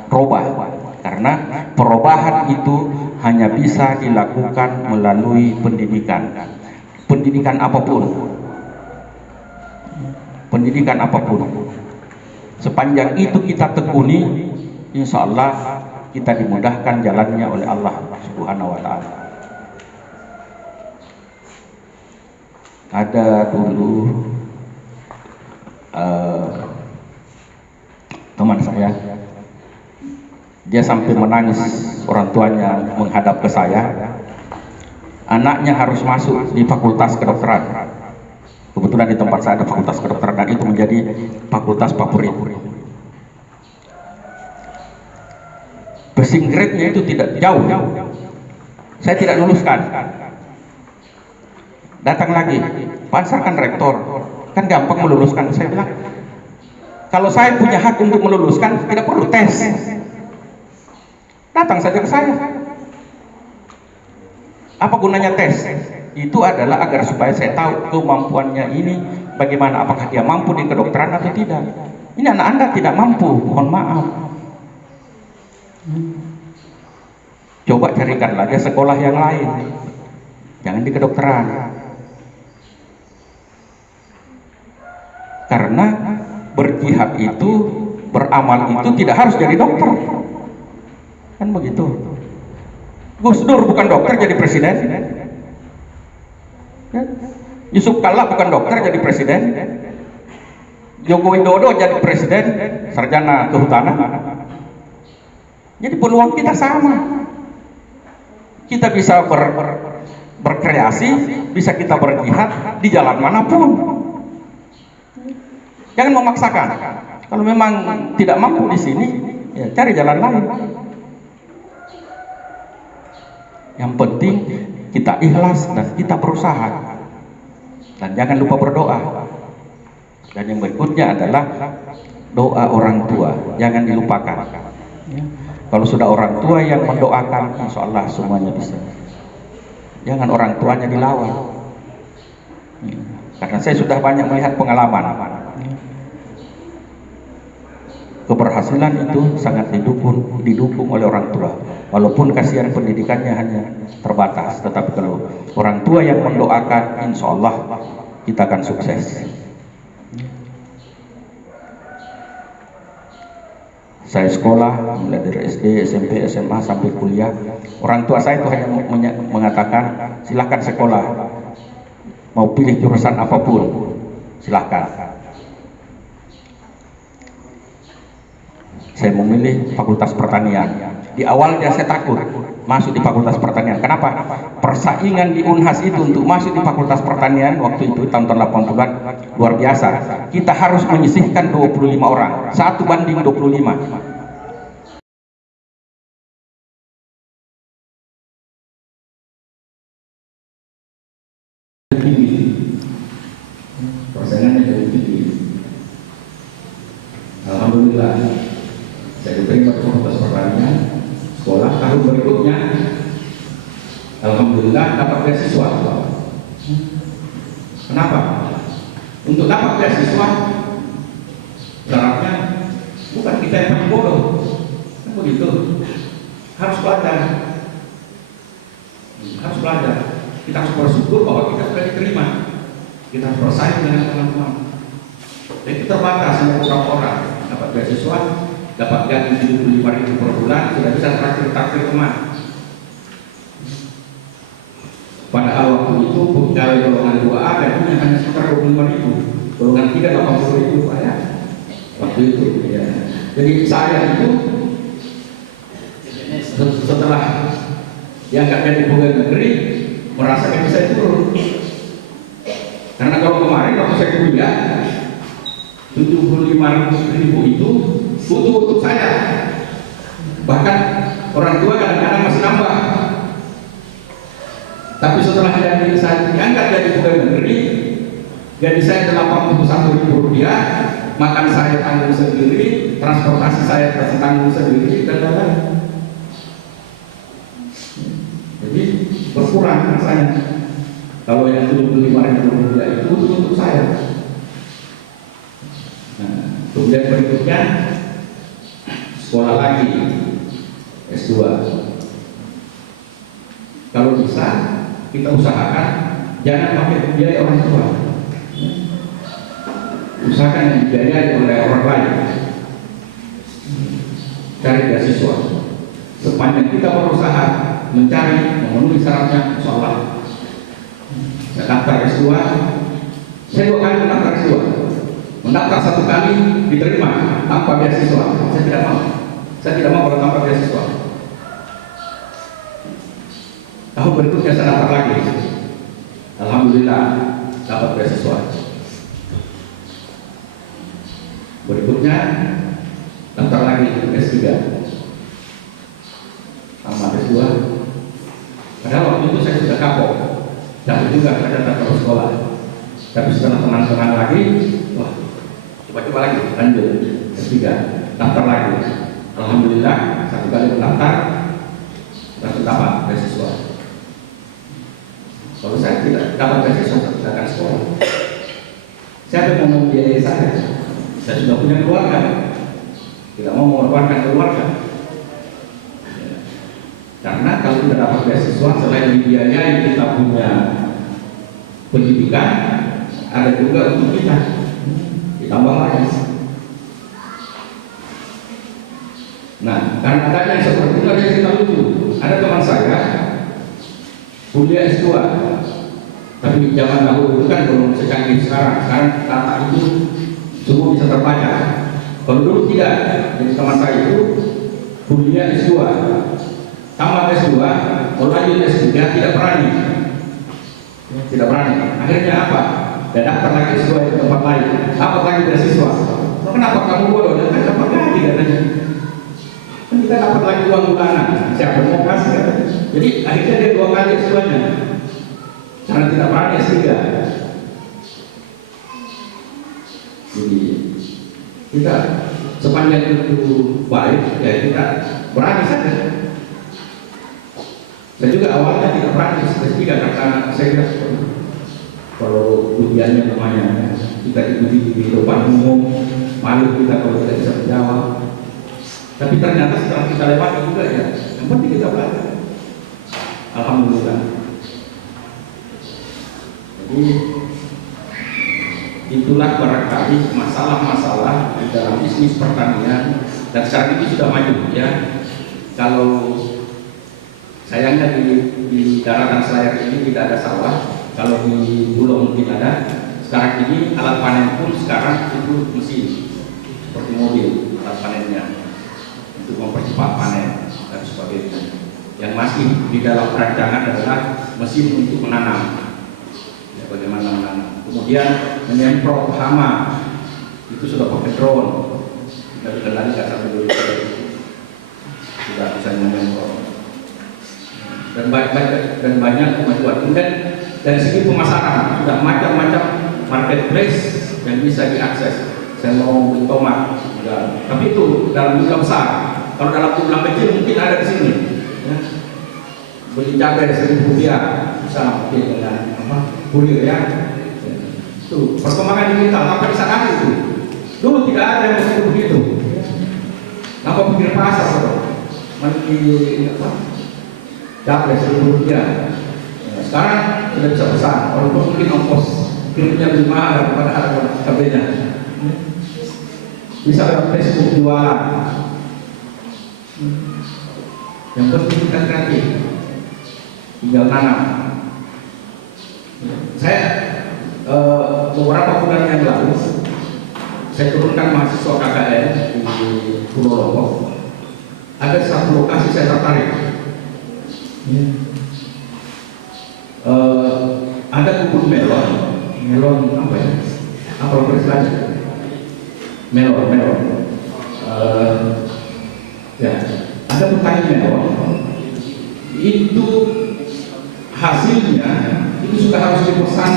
rubah. Karena perubahan itu hanya bisa dilakukan melalui pendidikan. Pendidikan apapun. Pendidikan apapun. Sepanjang itu kita tekuni, insya Allah kita dimudahkan jalannya oleh Allah Subhanahu wa Ta'ala. Ada dulu teman saya, dia sampai menangis, orang tuanya menghadap ke saya, anaknya harus masuk di fakultas kedokteran. Kebetulan di tempat saya ada fakultas kedokteran dan itu menjadi fakultas favorit. Passing grade-nya itu tidak jauh. Saya tidak luluskan. Datang lagi, pansarkan rektor, kan gampang meluluskan. Saya bilang, kalau saya punya hak untuk meluluskan, tidak perlu tes. Datang saja ke saya. Apa gunanya tes? Itu adalah agar supaya saya tahu kemampuannya ini bagaimana, apakah dia mampu di kedokteran atau tidak. Ini anak Anda tidak mampu, mohon maaf. Coba carikan lagi sekolah yang lain, jangan di kedokteran. Karena berjihad itu, beramal itu tidak harus jadi dokter, kan begitu. Gus Dur bukan dokter jadi presiden. Yusuf Kalla bukan dokter jadi presiden. Joko Widodo jadi presiden, sarjana kehutanan. Jadi peluang kita sama. Kita bisa berkreasi, bisa kita berjihad di jalan manapun. Jangan memaksakan. Kalau memang tidak mampu di sini, ya cari jalan lain. Yang penting kita ikhlas dan kita berusaha. Dan jangan lupa berdoa. Dan yang berikutnya adalah doa orang tua, jangan dilupakan. Kalau sudah orang tua yang mendoakan, insya Allah semuanya bisa. Jangan orang tuanya dilawan. Karena saya sudah banyak melihat pengalaman. Keberhasilan itu sangat didukung oleh orang tua. Walaupun kasihan pendidikannya hanya terbatas, tetapi kalau orang tua yang mendoakan, insya Allah kita akan sukses. Saya sekolah mulai dari SD, SMP, SMA sampai kuliah. Orang tua saya itu hanya mengatakan silakan sekolah, mau pilih jurusan apapun silakan. Saya memilih Fakultas Pertanian. Di awalnya saya takut masuk di Fakultas Pertanian. Kenapa? Persaingan di Unhas itu untuk masuk di Fakultas Pertanian waktu itu tahun-tahun 80-an luar biasa. Kita harus menyisihkan 25 orang, 1:25. Persaingannya jadi tinggi. Alhamdulillah saya diterima di Fakultas Pertanian. Sekolah tahun berikutnya alhamdulillah dapat beasiswa. Kenapa? Untuk dapat beasiswa syaratnya bukan kita yang paling bodoh, kan begitu. Harus belajar, kita harus bersyukur bahwa kita sudah diterima. Kita harus bersaing dengan teman-teman. Itu terbatas hanya beberapa orang dapat beasiswa, dapat gaji 75.000 per bulan, sudah bisa traktir teman. Padahal waktu itu pegawai golongan 2A gajinya hanya sekitar 25.000, golongan 3 80.000 Pak ya. Waktu itu ya. Jadi saya itu setelah diangkat jadi pegawai negeri merasa gaji saya turun. Karena kalau kemarin waktu saya kuliah 75.000 itu butuh untuk saya. Bahkan orang tua kadang-kadang masih nambah. Tapi setelah saya diangkat jadi pegawai negeri, gaji saya 81.000 rupiah, makan saya tanggung sendiri, transportasi saya tanggung sendiri, dan lain-lain. Jadi berkurang rasanya. Kalau yang 75.000 rupiah itu untuk saya. Nah, kemudian berikutnya sekolah lagi S2. Kalau bisa kita usahakan jangan pakai biaya orang tua. Usahakan yang dibiayai oleh orang lain. Cari beasiswa. Sepanjang kita berusaha mencari memenuhi syaratnya, insya Allah. Saya daftar S2, saya 2 kali mendaftar S2. Mendaftar 1 kali diterima tanpa beasiswa. Saya tidak mau. Saya tidak mau kalau tanpa beasiswa. Tahun berikutnya saya dapat lagi. Alhamdulillah dapat beasiswa. Berikutnya daftar lagi S3. Tambah S2. Padahal waktu itu saya sudah kapok. Dan juga saya datang terus sekolah. Tapi setelah tenang-tenang lagi, wah, coba-coba lagi, lanjut S3, daftar lagi. Alhamdulillah 1 kali mendaftar langsung dapat beasiswa. Kalau saya tidak dapat beasiswa, saya tidak akan sekolah. Siapa yang mau membiayai saya? Saya sudah punya keluarga, tidak mau mengorbankan keluarga. Karena kalau tidak dapat beasiswa, selain dibiayai kita punya pendidikan, ada juga untuk kita ditambah lagi. Nah, karena adanya seperti itu ada cerita lucu. Ada teman saya kuliah S2, tapi zaman dahulu itu kan belum secanggih sekarang. Sekarang data itu semua bisa terbaca. Kalau dulu tidak. Jadi teman saya itu kuliah S2, tamat S2, mau lanjut S3 tidak berani. Akhirnya apa? Dan daftar lagi S2 di tempat lain. Dapat lagi beasiswa. Kenapa kamu bodoh? Dan kan dapat lagi katanya. Kita dapat lagi uang bulanan. Siapa yang mau kasih? Jadi akhirnya dia 2 kali S2-nya. Karena tidak berani S3. Jadi kita sepanjang itu baik, ya kita berani saja. Saya juga awalnya tidak berani, ketiga karena saya kira kalau ujiannya namanya kita ikuti di depan umum, malu kita kalau tidak bisa menjawab. Tapi ternyata setelah kita lewati juga ya, yang penting kita belajar. Alhamdulillah. Jadi itulah barangkali masalah-masalah di dalam bisnis pertanian, dan sekarang ini sudah maju ya. Kalau sayangnya di daratan Selayar ini tidak ada sawah, kalau di Bulog mungkin ada. Sekarang ini alat panen pun sekarang itu mesin seperti mobil, alat panennya untuk mempercepat panen dan sebagainya. Yang masih di dalam perancangan adalah mesin untuk menanam, ya, bagaimana menanam. Kemudian menyemprot hama itu sudah pakai drone, kita kendalikan sampai dulu sudah bisa menyemprot, dan banyak kemajuan. Kemudian dari segi pemasaran sudah macam-macam marketplace yang bisa diakses. Saya mau beli tomat, ya. Tapi itu dalam jumlah besar. Kalau dalam jumlah kecil mungkin ada di sini. Ya. Beli cabai Rp1.000 bisa mungkin dengan kurir ya. Itu perkembangan digital, apa di sana itu? Dulu tidak ada yang seperti begitu. Apa pikir pasar bro? Mandi cabai Rp1.000. Sekarang sudah bisa pesan, walaupun mungkin ongkos kirimnya lebih mahal daripada harga cabainya. Bisa lewat Facebook jualan. Yang penting kita kreatif, tinggal tanam. Saya beberapa bulan yang lalu saya turunkan mahasiswa KKN di Pulau Lombok. Ada satu lokasi saya tertarik. Ada kebun melon apa ya? Apa istilahnya? Melon. Ya, ada petani melon. Itu hasilnya itu sudah harus dipesan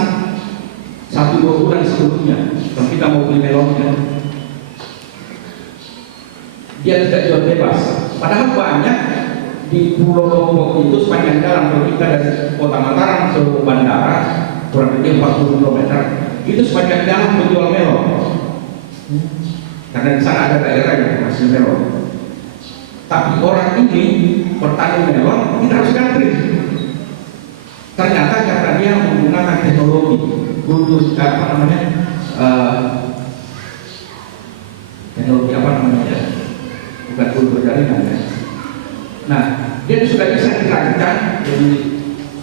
1-2 bulan sebelumnya. Kalau kita mau beli melonnya, dia tidak jual bebas. Padahal banyak di Pulau Lombok itu sepanjang jalan, kalau kita dari Kota Mataram ke bandara kurang lebih 40 km, itu sepanjang jalan menjual melon. Karena di sana ada daerah yang masih melon. Tapi orang ini petani melon tidak harus gantri. Ternyata karena dia menggunakan teknologi kultur teknologi bukan kultur jaringan ya. Nah, dia sudah bisa dirancang, jadi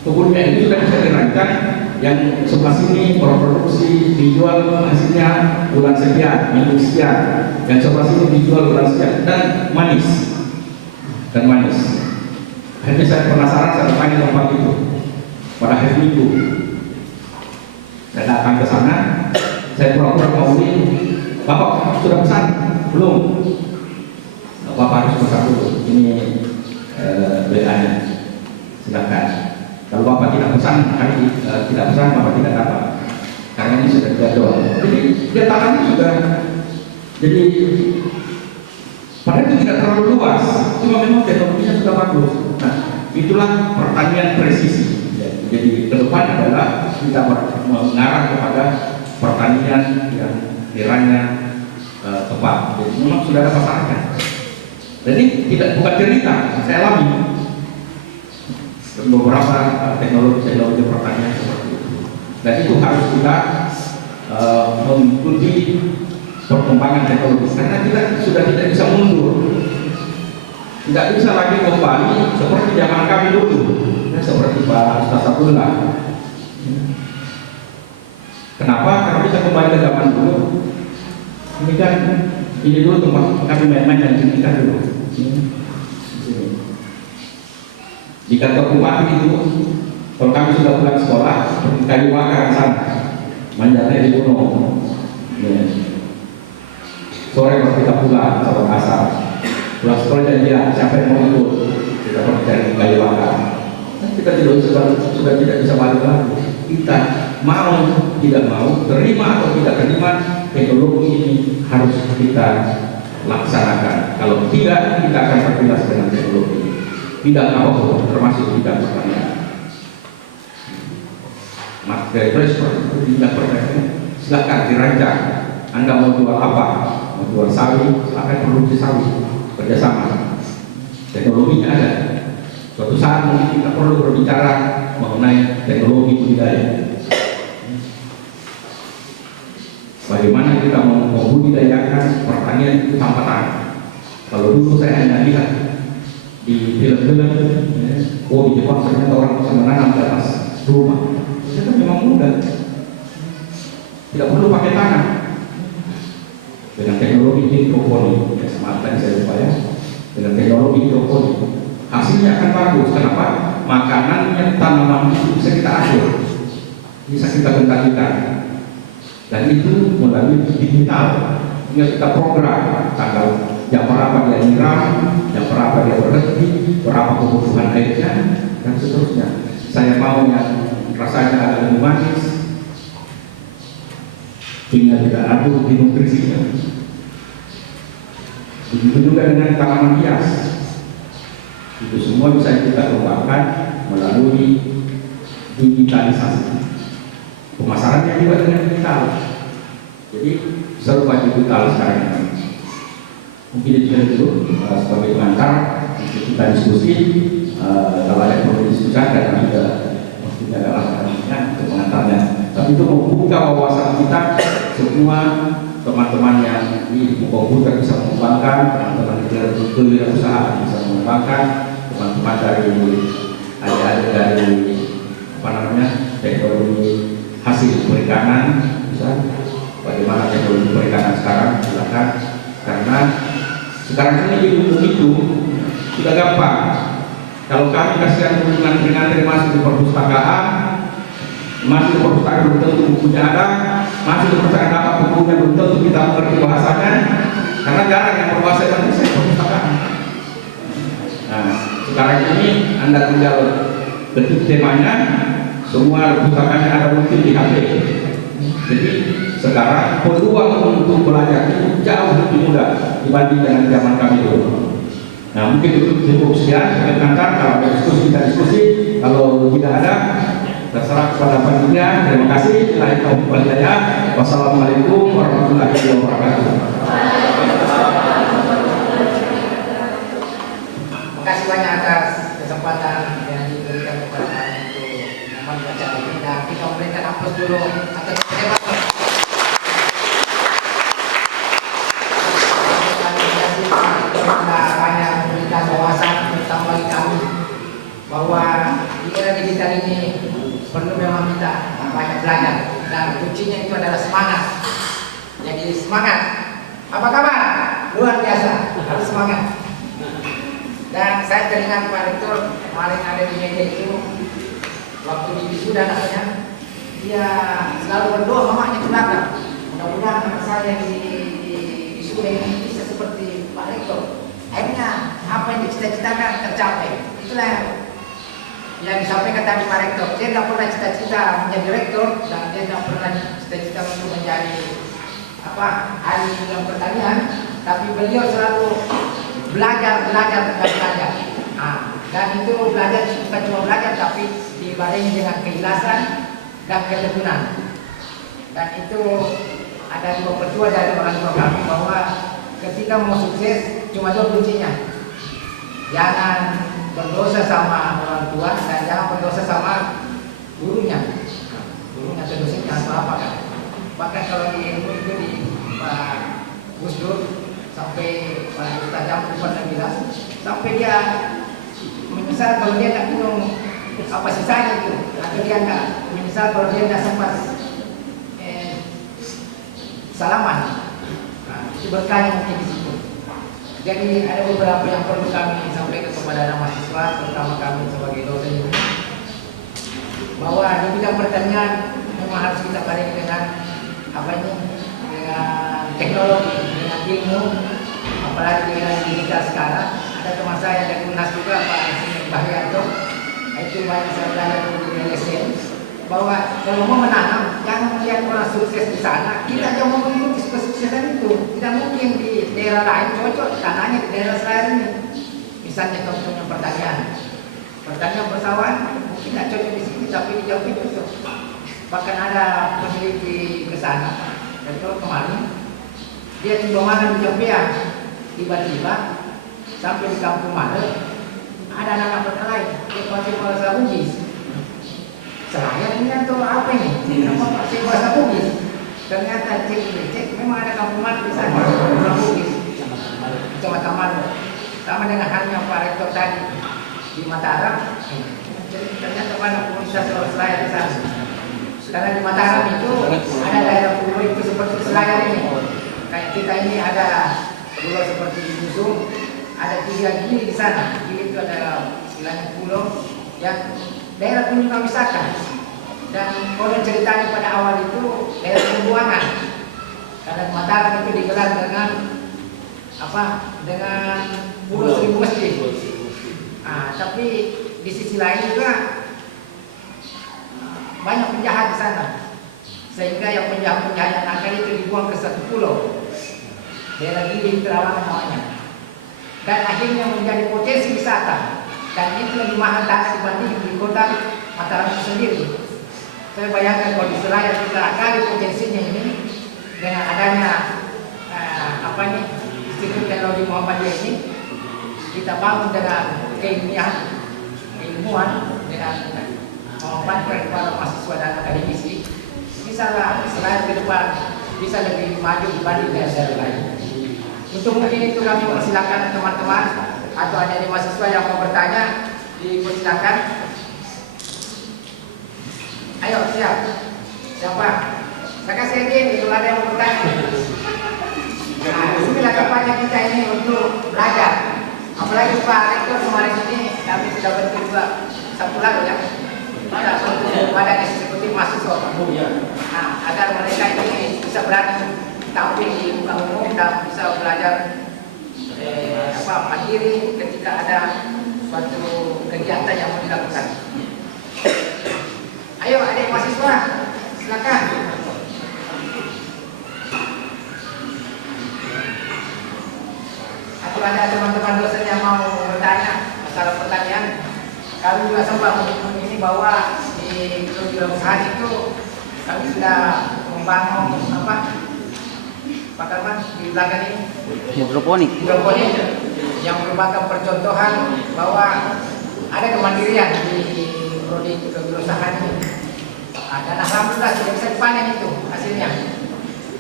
kebunnya itu sudah bisa dirancang. Yang sebelah sini produksi dijual hasilnya bulan sekian, minggu sekian. Yang sebelah sini dijual bulan sekian, dan manis. Akhirnya saya penasaran, saya tanya tempat itu pada hari Minggu. Saya datang ke sana, saya pura-pura mau beli. Bapak sudah pesan? Belum. Bapak harus pesan dulu. Ini BA-nya. Silakan. Kalau Bapak tidak pesan, Bapak tidak dapat. Karena ini sudah jadwal. Jadi dia tangannya sudah. Jadi padahal itu tidak terlalu luas. Cuma memang teknologinya sudah bagus. Nah, itulah pertanian presisi. Jadi ke depan adalah kita mengarah kepada pertanian yang kiranya tepat. Jadi memang sudah ada pasarnya. Jadi bukan cerita, saya alami beberapa teknologi pertanian seperti itu. Dan itu harus kita mengikuti perkembangan teknologi. Karena kita sudah tidak bisa mundur. Tidak bisa lagi kembali seperti zaman kami dulu. Seperti Pak Ustaz Abdullah. Kenapa? Karena bisa kembali ke zaman dulu. Ini dulu tempat kami main-main dan cerita dulu. Di kantor bupati itu, kalau kami sudah pulang sekolah, pergi kayu bakar ke sana, manjatnya di gunung. Sore kalau kita pulang, sholat asar, pulang sekolah janjian, siapa yang mau ikut, kita pergi cari kayu bakar. Kita sudah tidak bisa balik lagi. Kita mau tidak mau, terima atau tidak terima, teknologi ini harus kita laksanakan. Kalau tidak, kita akan terbilas dengan teknologi. Tidak apa-apa, termasuk bidang pertanian. Mas dari seperti bidang pertanian, silakan dirancang. Anda mau jual apa? Mau jual sawi, silakan produksi sawi, kerjasama. Teknologinya ada. Suatu saat mungkin kita perlu berbicara mengenai teknologi budidaya. Bagaimana kita membudidayakan pertanian itu tanpa tanah. Kalau dulu saya hanya lihat di film-film, ya, oh di Jepang ternyata orang bisa menanam di atas rumah. Itu memang mudah, tidak perlu pakai tanah. Dengan teknologi hidroponik, ya, tadi saya lupa ya, dengan teknologi hidroponik, hasilnya akan bagus. Kenapa? Makanannya, tanaman itu bisa kita atur, bisa kita kendalikan. Dan itu melalui digital. Tinggal kita program tanggal jam berapa dia nyiram, jam berapa dia berhenti, berapa kebutuhan airnya, dan seterusnya. Saya mau yang rasanya agak lebih manis, tinggal kita atur di nutrisinya. Begitu juga dengan tanaman hias. Itu semua bisa kita kembangkan melalui digitalisasi. Pemasarannya juga dengan digital. Jadi serba digital sekarang ini. Mungkin itu dulu sebagai pengantar untuk kita diskusi. Kalau ada perlu diskusikan dan juga mungkin adalah untuk pengantarnya. Tapi itu membuka wawasan kita semua teman-teman yang di komputer bisa mengembangkan, teman-teman di kewirausahaan bisa mengembangkan, teman-teman dari adik-adik dari teknologi hasil perikanan bisa bagaimana teknologi perikanan sekarang silakan, karena sekarang ini ilmu itu sudah gampang. Kalau kami kasihkan dengan masuk di perpustakaan, masuk di perpustakaan belum tentu bukunya ada, masuk di perpustakaan dapat bukunya belum tentu kita mengerti bahasanya, karena jarang yang berbahasa Indonesia di perpustakaan. Nah, sekarang ini Anda tinggal ketik temanya, semua pustakannya ada mungkin di HP. Jadi sekarang peluang untuk belajar itu jauh lebih mudah dibanding dengan zaman kami dulu. Nah, mungkin itu cukup sekian sebagai pengantar. Kalau ada diskusi kita diskusi, kalau tidak ada terserah kepada panitia. Terima kasih. Wassalamualaikum warahmatullahi wabarakatuh. Terima kasih banyak atas kesempatan yang diberikan kepada kami untuk membaca ini, dan kita memberikan aplaus dulu atas kehebatannya. Banyak memberikan wawasan terutama bagi kami bahwa di era digital ini perlu memang kita banyak belajar, dan kuncinya itu adalah semangat. Jadi semangat. Apa kabar? Luar biasa. Harus semangat. Dan saya teringat Pak Rektor kemarin ada di media itu, waktu di wisuda namanya, dia selalu berdoa mamanya ke belakang. Mudah-mudahan anak saya di wisuda ini bisa seperti Pak Rektor. Akhirnya apa yang dicita-citakan tercapai. Itulah yang disampaikan tadi Pak Rektor. Dia tidak pernah cita-cita menjadi rektor, dan dia tidak pernah cita-cita untuk menjadi ahli dalam pertanian, tapi beliau selalu belajar. Nah, dan itu belajar bukan cuma belajar, tapi dibarengi dengan keikhlasan dan ketekunan. Dan itu ada dua petua dari orang tua kami bahwa ketika mau sukses cuma dua kuncinya: jangan berdosa sama orang tua dan jangan berdosa sama gurunya. Gurunya atau dosennya atau apa kan? Bahkan kalau di ilmu itu di Pak Gus Dur sampai Pak Ustaz Jamil pernah bilang, sampai dia menyesal kalau dia tak minum apa sisanya itu, atau dia tak menyesal kalau dia tak sempat salaman. Nah, itu berkahnya mungkin di situ. Jadi ada beberapa yang perlu kami sampaikan kepada mahasiswa, terutama kami sebagai dosen ini, bahwa di bidang pertanian memang harus kita barengi dengan dengan teknologi, dengan ilmu, apalagi dengan digital sekarang. Ada teman saya dari UNAS juga, Pak Bahyanto, itu banyak saya belajar dari LSM. bahwa kalau mau menanam jangan melihat orang sukses di sana, kita aja mau mengikuti kesuksesan itu. Tidak mungkin di daerah lain cocok tanahnya di daerah Selayar ini. Misalnya contohnya pertanian persawahan mungkin tidak cocok di sini, tapi di Jambi cocok. Bahkan ada peneliti ke sana, dan kalau kemarin dia tiba mana di Jambi ya, tiba-tiba sampai di kampung mana ada anak-anak berkelahi, dia pasti bahasa Bugis. Selayar ini atau apa ini? Kenapa masih bahasa Bugis? Ternyata cek memang ada kampung mana di sana, orang Bugis, Kecamatan Malu. Sama dengan halnya Pak Rektor tadi di Mataram, ternyata banyak komunitas orang Selayar di sana. Karena di Mataram itu ada daerah pulau itu seperti Selayar ini. Kayak kita ini ada pulau seperti di Busung, ada 3 gili di sana. Gili itu adalah istilahnya pulau yang daerah kunjungan wisata. Dan konon ceritanya pada awal itu daerah pembuangan. Karena Mataram itu digelar dengan apa? Dengan Pulau Seribu Masjid. Tapi di sisi lain juga banyak penjahat di sana, sehingga yang penjahat nakal itu dibuang ke satu pulau, daerah Gili Terawangan namanya, dan akhirnya menjadi potensi wisata, dan itu lebih mahal tanah dibanding di kota Mataram itu sendiri. Saya bayangkan kalau di Selayar kita kali potensinya ini dengan adanya Institut Teknologi Muhammadiyah ini, kita bangun dengan keilmuan dengan memanfaatkan para mahasiswa dan akademisi, misalnya Selayar ke depan bisa lebih maju dibanding daerah lain. Untuk mungkin itu kami persilakan teman-teman atau ada mahasiswa yang mau bertanya, dipersilakan. Ayo siap. Siapa? Saya kasih izin kalau ada yang mau bertanya. Nah, disinilah tempatnya kita ini untuk belajar. Apalagi Pak Rektor kemarin ini kami sudah bentuk juga satu lagu ya. Ada untuk badan eksekutif mahasiswa. Nah, agar mereka ini bisa berani tampil di muka umum dan bisa belajar mandiri ketika ada suatu kegiatan yang mau dilakukan. Ayo adik mahasiswa, silakan. Atau ada teman-teman dosen yang mau bertanya masalah pertanian, kami juga sempat ini bahwa di Kelurahan itu kami sudah membangun Pak Karman di belakang ini hidroponik yang merupakan percontohan bahwa ada kemandirian di prodi kewirausahaan ini. Dan alhamdulillah sudah bisa dipanen itu hasilnya.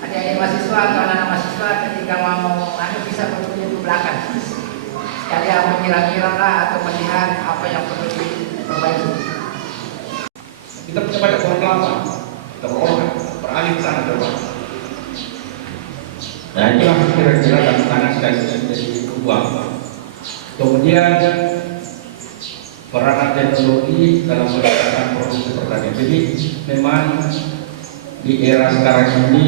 Adik-adik mahasiswa atau anak-anak mahasiswa ketika mau bisa bekerja di belakang, sekalian mengira-ngira lah atau melihat apa yang perlu diperbaiki. Kita punya banyak pohon kelapa, kita beralih ke sana terus. Nah itulah kira-kira tantangan dan jadi uang. Kemudian peranan teknologi dalam meningkatkan produksi pertanian. Jadi memang di era sekarang ini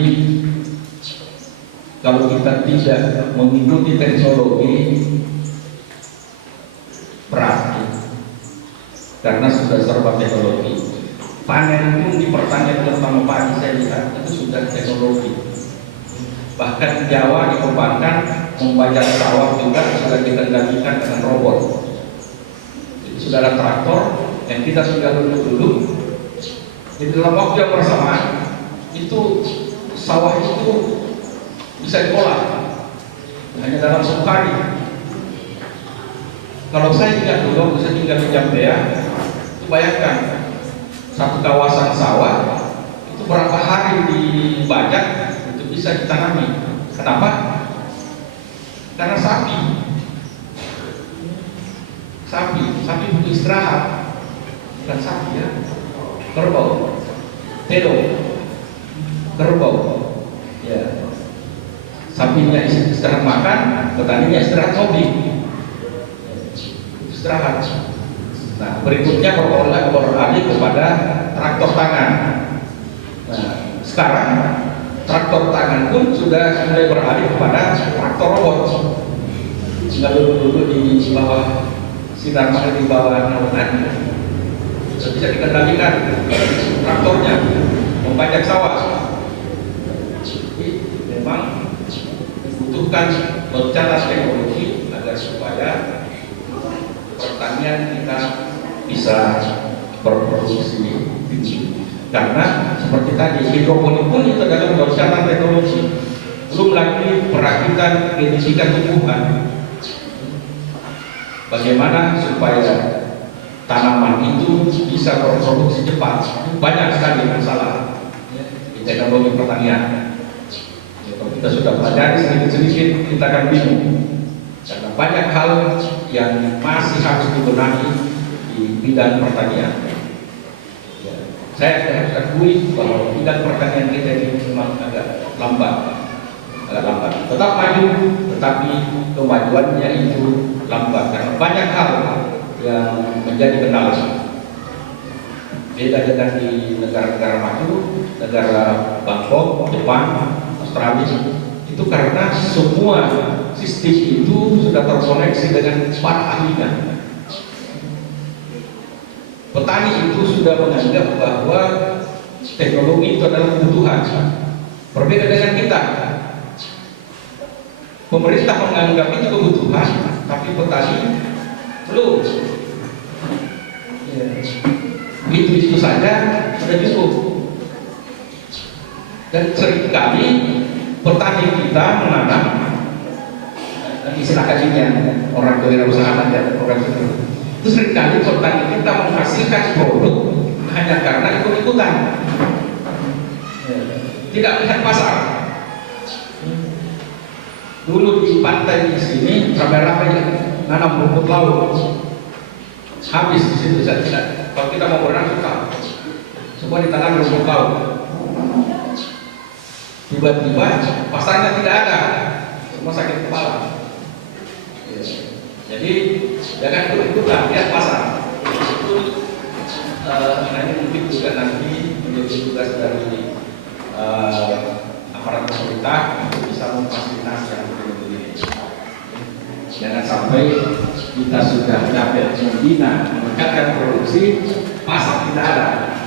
kalau kita tidak mengikuti teknologi berat, karena sudah serba teknologi. Panen pun di pertanian terutama padi saya lihat itu sudah teknologi. Bahkan di Jawa dikembangkan membayar sawah juga sudah dikendalikan dengan robot. Jadi sudah ada traktor yang kita sudah duduk-duduk. Jadi dalam waktu yang bersamaan itu sawah itu bisa diolah hanya dalam 1 hari. Kalau saya ingat dulu, saya tinggal di Jambea, itu bayangkan satu kawasan sawah itu berapa hari dibajak untuk bisa ditanami. Kenapa? Karena sapi butuh istirahat, bukan sapi ya, kerbau, kerbau, ya. Sapinya istirahat makan, petaninya istirahat hobi, istirahat. Nah, berikutnya beralih kepada traktor tangan. Nah, sekarang traktor tangan pun sudah mulai beralih kepada traktor robot. Tinggal duduk di bawah sinar matahari, di bawah naungan, sudah bisa dikendalikan traktornya, membajak sawah. Jadi memang dibutuhkan loncatan teknologi agar supaya pertanian kita bisa berproduksi tinggi. Karena seperti tadi hidroponik pun itu adalah loncatan teknologi. Belum lagi perakitan genetika tumbuhan. Bagaimana supaya tanaman itu bisa berproduksi cepat? Banyak sekali masalah di teknologi pertanian. Kalau kita sudah pelajari sedikit-sedikit, kita akan bingung. Karena banyak hal yang masih harus dibenahi di bidang pertanian. Saya harus akui bahwa bidang pertanian kita ini memang agak lambat. Tetap maju, tetapi kemajuannya itu lambat karena banyak hal yang menjadi kendala. Beda dengan di negara-negara maju, negara Bangkok, Jepang, Australia, itu karena semua sistem itu sudah terkoneksi dengan para ahlinya. Petani itu sudah menganggap bahwa teknologi itu adalah kebutuhan. Berbeda dengan kita. Pemerintah menganggap itu kebutuhan, tapi petani belum. Itu saja sudah cukup. Dan seringkali petani kita menanam, istilah kajian orang kewirausahaan dan program itu seringkali petani kita menghasilkan produk hanya karena ikut-ikutan, tidak melihat pasar. Dulu di pantai di sini ramai-ramai nanam rumput laut, habis di situ saya tidak. Kalau kita mau berenang suka, semua ditanam rumput laut. Tiba-tiba pasarnya tidak ada, semua sakit kepala. Jadi jangan ikut-ikutan, lihat pasar. Itu ini mungkin juga nanti menjadi tugas dari aparat pemerintah untuk bisa memfasilitasi yang begini. Jangan sampai kita sudah dapat membina, meningkatkan produksi, pasar tidak ada.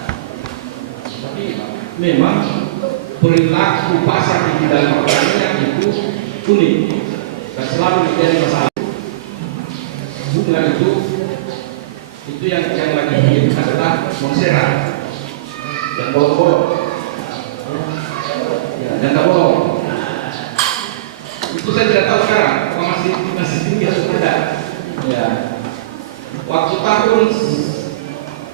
Tapi memang perilaku pasar di bidang pertanian itu unik dan selalu menjadi masalah. Bukan itu yang lagi bikin adalah Monstera yang bolong-bolong. Dan tak bohong. Itu saya tidak tahu sekarang, masih tinggi atau tidak. Ya. Waktu tahun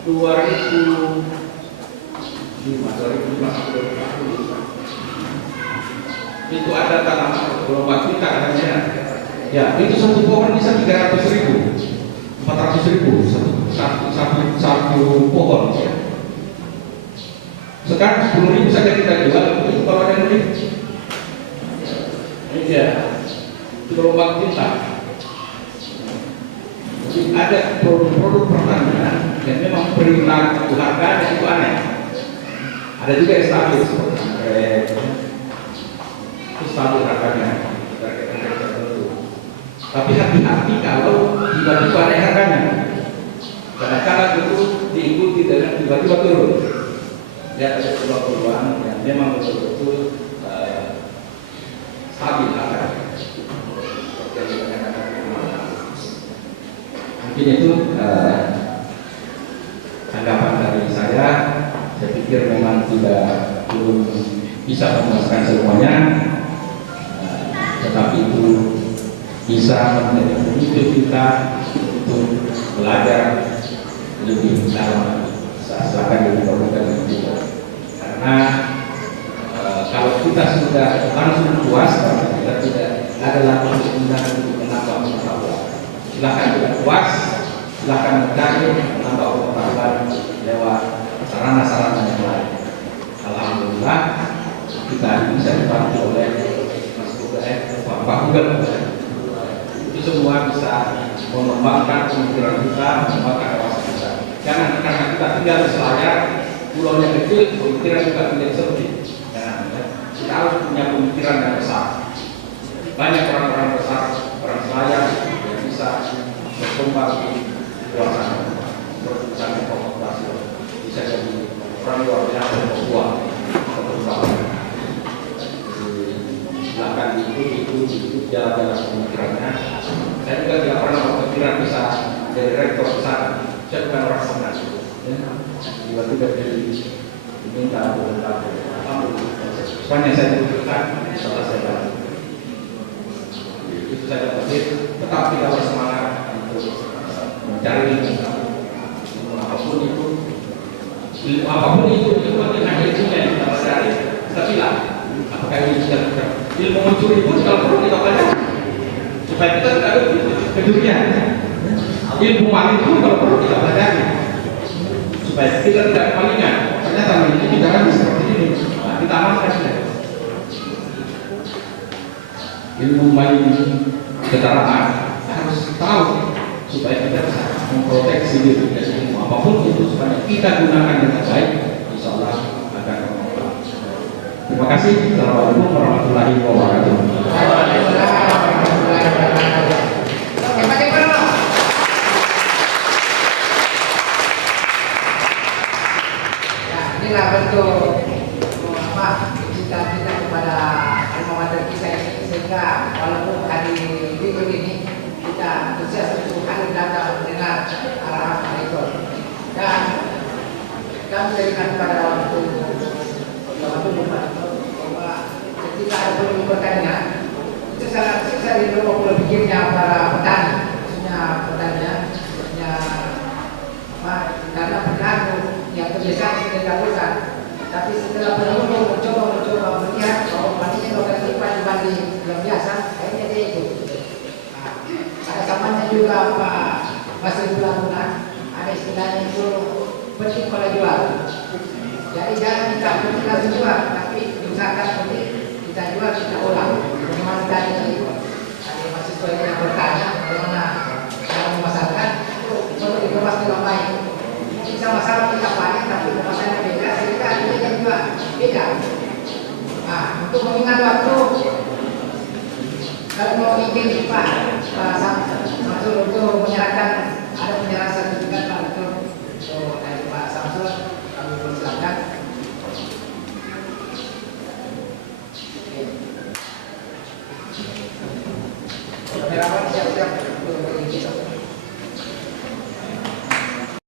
2005 itu ada tanaman gelombang kita katanya. Ya, itu satu pohon bisa 300.000, 400.000 satu pohon. Sekarang 10.000 saja kita jual, itu kalau ada yang beli. Ini dia, itu gelombang tinta. Jadi ada produk-produk pertanian yang memang perilaku harganya itu aneh. Ada juga yang stabil seperti anggrek, itu stabil harganya. Tapi hati-hati kalau tiba-tiba naik harganya. Kadang-kadang itu diikuti dengan tiba-tiba turun. Lihat ada peluang yang memang betul-betul stabil harga. Mungkin itu tanggapan dari saya. Saya pikir memang belum bisa memuaskan semuanya, tetapi itu bisa menjadi pemicu kita untuk belajar lebih dalam. Silakan diperlukan juga. Karena kalau kita sudah langsung puas, kita tidak ada lagi untuk menambah pengetahuan. Silakan tidak puas, silakan mencari menambah pengetahuan lewat sarana-sarana yang lain. Alhamdulillah kita bisa dibantu oleh Mas Pak Google. Itu semua bisa mengembangkan pemikiran kita, mengembangkan wawasan kita. Jangan karena kita tinggal di selayar, pulaunya kecil, pemikiran juga menjadi sempit. Kita harus punya pemikiran yang besar. Banyak orang-orang besar, orang selayar yang bisa berkembang di luar sana, berkembang di populasi. orang luar biasa membuat perkembangan. Silakan itu jalan-jalan pemikirannya. Saya juga tidak pernah berpikiran bisa jadi rektor di sana. Saya bukan orang sebenarnya. Tiba-tiba diminta untuk sepanjang saya dibutuhkan setelah saya balik. Itu saya dapat, tetap tidak bersemangat untuk mencari ilmu apapun itu. Ilmu apapun itu penting hanya ilmunya yang kita pelajari. Tapi lah, apakah ini bisa kita? Ilmu mencuri pun kalau perlu kita pelajari supaya kita tidak ada kedurian. Ilmu maling pun kalau perlu kita pelajari supaya kita tidak kemalingan. Ternyata ini kita kan seperti ini. Nah, kita amalkan saja. Ilmu maling kedaraan harus tahu supaya kita bisa memproteksi diri dari ilmu apapun itu supaya kita gunakan dengan baik. Insya Allah akan bermanfaat. Terima kasih. Assalamualaikum warahmatullahi wabarakatuh. Inilah bentuk cita-cita kepada alma mater kita ini, sehingga walaupun hari Minggu ini kita antusias untuk hadir datang mendengar arahan Pak Rektor, dan kami berikan pada waktu bahwa ketika ada penuh pertanian itu sangat susah didorong pola pikirnya para petani, maksudnya petaninya, karena perilaku yang kebiasaan sudah dilakukan, tapi setelah menunggu mencoba melihat bahwa paninya kalau lipat dibanding yang biasa, akhirnya dia ikut. Ada samanya juga Pak Masih Bulan, ada istilahnya itu penting pada jual. Jadi jangan kita penting langsung jual, tapi diusahakan penting kita jual, kita olah. Bagaimana tadi ada mahasiswa yang bertanya bagaimana cara memasarkan, itu perlu dikemas dengan baik. Sama-sama kita panen tapi kemasannya beda, sehingga harganya juga beda. Nah, untuk mengingat waktu, kalau mau bikin Pak